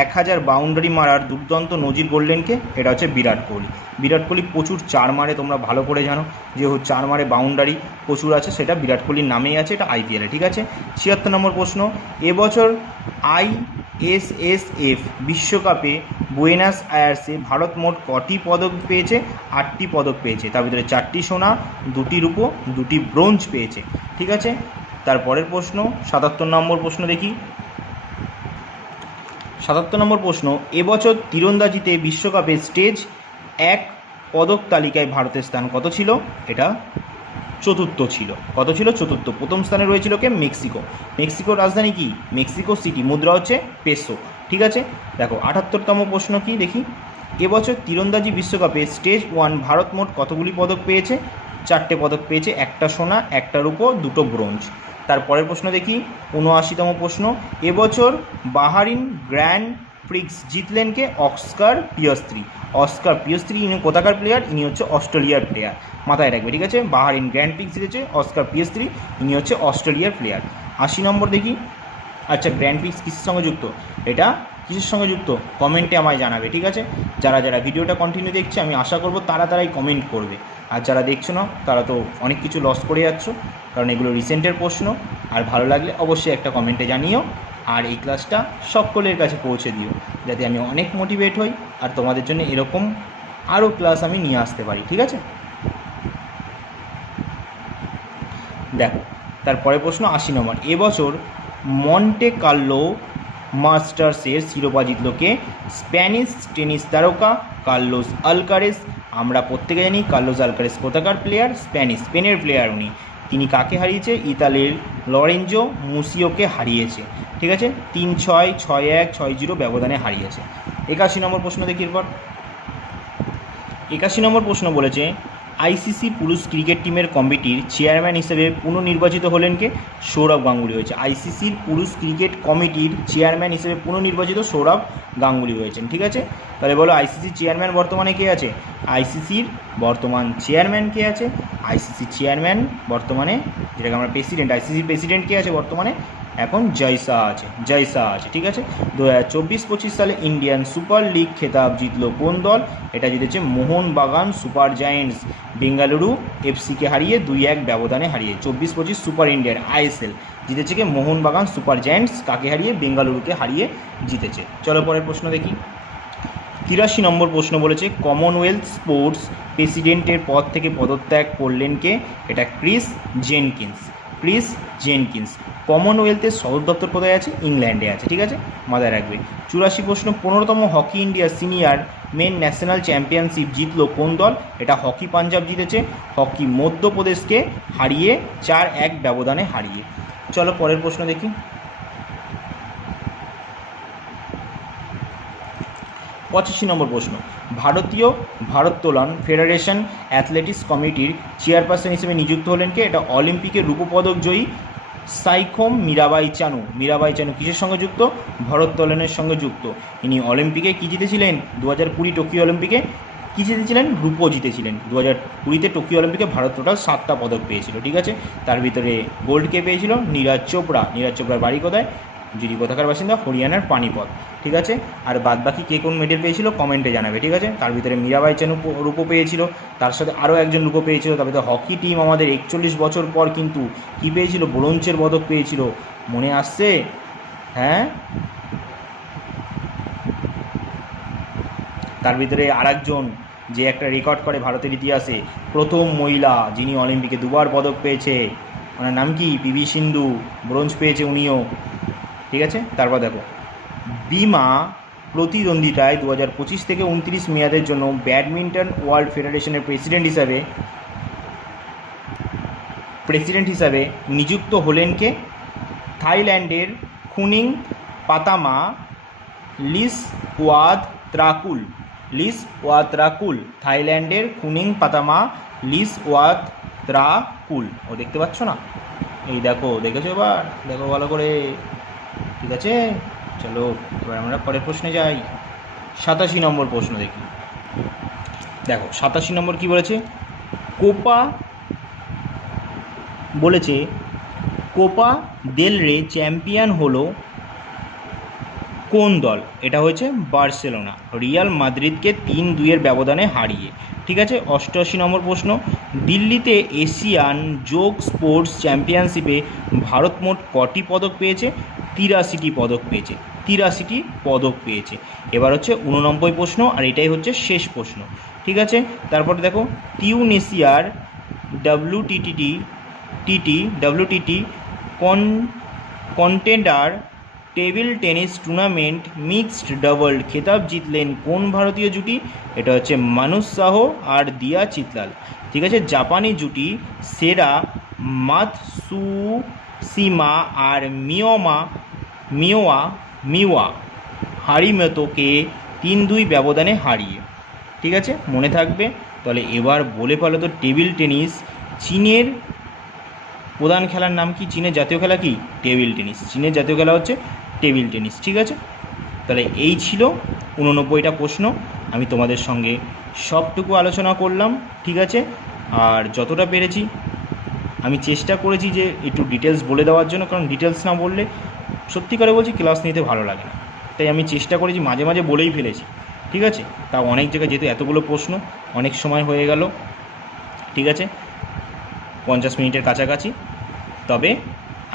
1000 বাউন্ডারি মারার দুর্দান্ত নজির গড়লেন কে? এটা হচ্ছে বিরাট কোহলি। বিরাট কোহলি প্রচুর চার মারে, তোমরা ভালো করে জানো যে চার মারে বাউন্ডারি প্রচুর আছে, সেটা বিরাট কোহলির নামেই আছে, এটা আইপিএলে। ঠিক আছে, 76 নম্বর প্রশ্ন, এবছর আইএসএসএফ বিশ্বকাপে বুয়েনাস আয়ার্সে ভারত মোট কটি পদক পেয়েছে? 8টি পদক পেয়েছে, তার ভিতরে 4টি সোনা, 2টি রূপো, 2টি ব্রোঞ্জ পেয়েছে। ঠিক আছে, তারপরের প্রশ্ন 77 নম্বর প্রশ্ন দেখি। 77 নম্বর প্রশ্ন, এবছর তীরন্দাজিতে বিশ্বকাপে স্টেজ 1 পদক তালিকায় ভারতের স্থান কত ছিল? এটা চতুর্থ ছিল। কত ছিল? চতুর্থ। প্রথম স্থানে রয়েছিল কে? মেক্সিকো। মেক্সিকোর রাজধানী কি? Mexico city. মুদ্রা হচ্ছে পেসো। ঠিক আছে, দেখো 78তম প্রশ্ন কি দেখি। এবছর তীরন্দাজি বিশ্বকাপে স্টেজ 1 ভারত মোট কতগুলি পদক পেয়েছে? 4টে পদক পেয়েছে, 1টা সোনা, 1টা রূপো, 2টো ব্রোঞ্জ। তারপরের প্রশ্ন দেখি 79তম প্রশ্ন, এবছর বাহারিন গ্র্যান্ড প্রিক্স জিতলেন কে? অস্কার পিয়াস্ত্রি। অস্কার পিয়াস্ত্রি ইনি কোথাকার প্লেয়ার? ইনি হচ্ছে অস্ট্রেলিয়ার প্লেয়ার, মাথায় রাখবে। ঠিক আছে, বাহারিন গ্র্যান্ড প্রিক্স জিতেছে অস্কার পিয়াস্ত্রি, ইনি হচ্ছে অস্ট্রেলিয়ার প্লেয়ার। 80 নম্বর দেখি। আচ্ছা, গ্র্যান্ড প্রিক্স কিসের সঙ্গে যুক্ত? এটা কিসের সঙ্গে যুক্ত? কমেন্টে আমায় জানাবে। ঠিক আছে, যারা যারা ভিডিওটা কন্টিনিউ দেখছে আমি আশা করব তারাই কমেন্ট করবে, আর যারা দেখছো না তারা তো অনেক কিছু লস করে যাচ্ছ, কারণ এগুলো রিসেন্টের প্রশ্ন। আর ভালো লাগলে অবশ্যই একটা কমেন্টে জানিও, আর এই ক্লাসটা সকলের কাছে পৌঁছে দিও, যাতে আমি অনেক মোটিভেট হই আর তোমাদের জন্য এরকম আরও ক্লাস আমি নিয়ে আসতে পারি। ঠিক আছে, দেখো তারপরে প্রশ্ন 80 নম্বর, এবছর মন্টে কার্লো মাস্টার্সের শিরোপা জিতল কে? স্প্যানিশ টেনিস তারকা কার্লোস আলকারেস। আমরা প্রত্যেকে জানি কার্লোস আলকারেস কোথাকার প্লেয়ার? স্পেনের প্লেয়ার উনি। তিনি কাকে হারিয়েছে? ইতালির লরেঞ্জো মুসিওকে হারিয়েছে। ঠিক আছে, 3-6, 6-1, 6-0 ব্যবধানে হারিয়েছে। 81 নম্বর প্রশ্ন দেখি এরপর। 81 নম্বর প্রশ্ন বলেছে, আইসিসি পুরুষ ক্রিকেট টিমের কমিটির চেয়ারম্যান হিসেবে পুনর্নির্বাচিত হলেন কে? সৌরভ গাঙ্গুলি হয়েছে। আইসিসির পুরুষ ক্রিকেট কমিটির চেয়ারম্যান হিসেবে পুনর্নির্বাচিত সৌরভ গাঙ্গুলি হয়েছেন। ঠিক আছে, তাহলে বলো আইসিসির চেয়ারম্যান বর্তমানে কে আছে? আইসিসির বর্তমান চেয়ারম্যান কে আছে? আইসিসির চেয়ারম্যান বর্তমানে, যেটাকে আমরা প্রেসিডেন্ট, আইসিসির প্রেসিডেন্ট কে আছে বর্তমানে? এখন জয় শাহ আছে, জয় শাহ আছে। ঠিক আছে, 2024-25 সালে ইন্ডিয়ান সুপার লিগ খেতাব জিতল কোন দল? এটা জিতেছে মোহনবাগান সুপার জায়েন্টস। বেঙ্গালুরু এফসিকে হারিয়ে 2-1 ব্যবধানে হারিয়ে 24-25 সুপার ইন্ডিয়ান আইএসএল জিতেছে কে? Mohun Bagan super giant's. কাকে হারিয়ে? বেঙ্গালুরুকে হারিয়ে জিতেছে। চলো পরের প্রশ্ন দেখি। 83 নম্বর প্রশ্ন বলেছে, কমনওয়েলথ স্পোর্টস প্রেসিডেন্টের পদ থেকে পদত্যাগ করলেন কে? এটা ক্রিস জেনকিন্স। Chris Jenkins. কমনওয়েলথের সদর দপ্তর কোথায় আছে? ইংল্যান্ডে আছে। ঠিক আছে, মাথায় রাখবে। 84 প্রশ্ন, 15তম hockey India senior men national championship জিতল কোন দল? এটা হকি পাঞ্জাব জিতেছে। হকি মধ্যপ্রদেশকে হারিয়ে 4-1 ব্যবধানে হারিয়ে। চলো পরের প্রশ্ন দেখি। 85 নম্বর প্রশ্ন, ভারতীয় ভারোত্তোলন ফেডারেশন অ্যাথলেটিক্স কমিটির চেয়ারপারসন হিসেবে নিযুক্ত হলেন কে? এটা অলিম্পিকের রূপপদক জয়ী সাইখোম মীরাবাই চানু। মীরাবাই চানু কিসের সঙ্গে যুক্ত? ভারোত্তোলনের সঙ্গে যুক্ত। ইনি অলিম্পিকে কি জিতেছিলেন? 2020 টোকিও অলিম্পিকে কী জিতেছিলেন? রূপো জিতেছিলেন। 2020-তে টোকিও অলিম্পিকে ভারত টোটাল 7টা পদক পেয়েছিল, ঠিক আছে। তার ভিতরে গোল্ড কে পেয়েছিল? নীরাজ চোপড়া। নীরাজ চোপড়ার বাড়ি কোথায়? যিনি কোথাকার বাসিন্দা? হরিয়ানার পানিপথ, ঠিক আছে। আর বাদবাকি কে কোন মেডেল পেয়েছিল কমেন্টে জানাবে, ঠিক আছে। তার ভিতরে মীরাবাই চানু রূপো পেয়েছিল, তার সাথে আরও একজন রূপো পেয়েছিল। তার ভিতরে হকি টিম আমাদের 41 বছর পর কিন্তু কী পেয়েছিল? ব্রোঞ্জের পদক পেয়েছিল, মনে আসছে? হ্যাঁ। তার ভিতরে আরেকজন যে একটা রেকর্ড করে ভারতের ইতিহাসে, প্রথম মহিলা যিনি অলিম্পিকে 2বার পদক পেয়েছে, ওনার নাম কি? পিভি সিন্ধু, ব্রোঞ্জ পেয়েছে উনিও, ঠিক আছে। তারপর দেখো, বিমা প্রতিদ্বন্দ্বিতায় 2025 থেকে 29 মেয়াদের জন্য ব্যাডমিন্টন ওয়ার্ল্ড ফেডারেশনের প্রেসিডেন্ট হিসাবে নিযুক্ত হলেন কে? থাইল্যান্ডের খুনিং পাতামা লিসওয়াত্রাকুল। থাইল্যান্ডের খুনিং পাতামা লিসওয়াত্রাকুল। ও দেখতে পাচ্ছ না? এই দেখো, দেখেছো? এবার দেখো ভালো করে, ঠিক আছে। চলো এবার আমরা পরের প্রশ্নে যাই। 87 নম্বর প্রশ্ন দেখি। দেখো 87 নম্বর কি বলেছে? কোপা দেল রে চ্যাম্পিয়ন হলো কোন দল? এটা হয়েছে বার্সেলোনা, রিয়াল মাদ্রিদকে 3-2 ব্যবধানে হারিয়ে, ঠিক আছে। 88 নম্বর প্রশ্ন, দিল্লিতে এশিয়ান যোগ স্পোর্টস চ্যাম্পিয়নশিপে ভারত মোট কটি পদক পেয়েছে? 83টি পদক পেয়েছে। এবার হচ্ছে 89 প্রশ্ন, আর এটাই হচ্ছে শেষ প্রশ্ন, ঠিক আছে। তারপরে দেখো, তিউনিসিয়ার WTT contender table tennis tournament mixed double খেতাব জিতলেন কোন ভারতীয় জুটি? এটা হচ্ছে মানুষ সাহ আর দিয়া চিতলাল, ঠিক আছে। জাপানি জুটি সেরা মাতসুশিমা আর মিওয়া হারিমোতোকে 3-2 ব্যবধানে হারিয়ে, ঠিক আছে, মনে থাকবে। তাহলে এবার বলে ফেলো তো, টেবিল টেনিস চীনের প্রধান খেলার নাম কি? চীনের জাতীয় খেলা কি? Table tennis. চীনের জাতীয় খেলা হচ্ছে টেবিল টেনিস, ঠিক আছে। তাহলে এই ছিল 89টা প্রশ্ন, আমি তোমাদের সঙ্গে সবটুকু আলোচনা করলাম, ঠিক আছে। আর যতটা পেরেছি আমি চেষ্টা করেছি যে একটু ডিটেলস বলে দেওয়ার জন্য, কারণ ডিটেলস না বললে সত্যি করে বলছি ক্লাস নিতে ভালো লাগে না, তাই আমি চেষ্টা করেছি, মাঝে মাঝে বলেই ফেলেছি, ঠিক আছে। তা অনেক জায়গায় যেহেতু এতগুলো প্রশ্ন, অনেক সময় হয়ে গেল, ঠিক আছে, 50 মিনিটের কাছাকাছি। তবে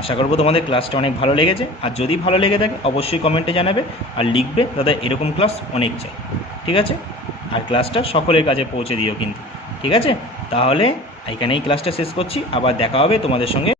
আশা করবো তোমাদের ক্লাসটা অনেক ভালো লেগেছে, আর যদি ভালো লেগে থাকে অবশ্যই কমেন্টে জানাবে, আর লিখবে দাদা এরকম ক্লাস অনেক চাই, ঠিক আছে। আর ক্লাসটা সকলের কাছে পৌঁছে দিও কিন্তু, ঠিক আছে। তাহলে এখানেই ক্লাসটা শেষ করছি, আবার দেখা হবে তোমাদের সঙ্গে।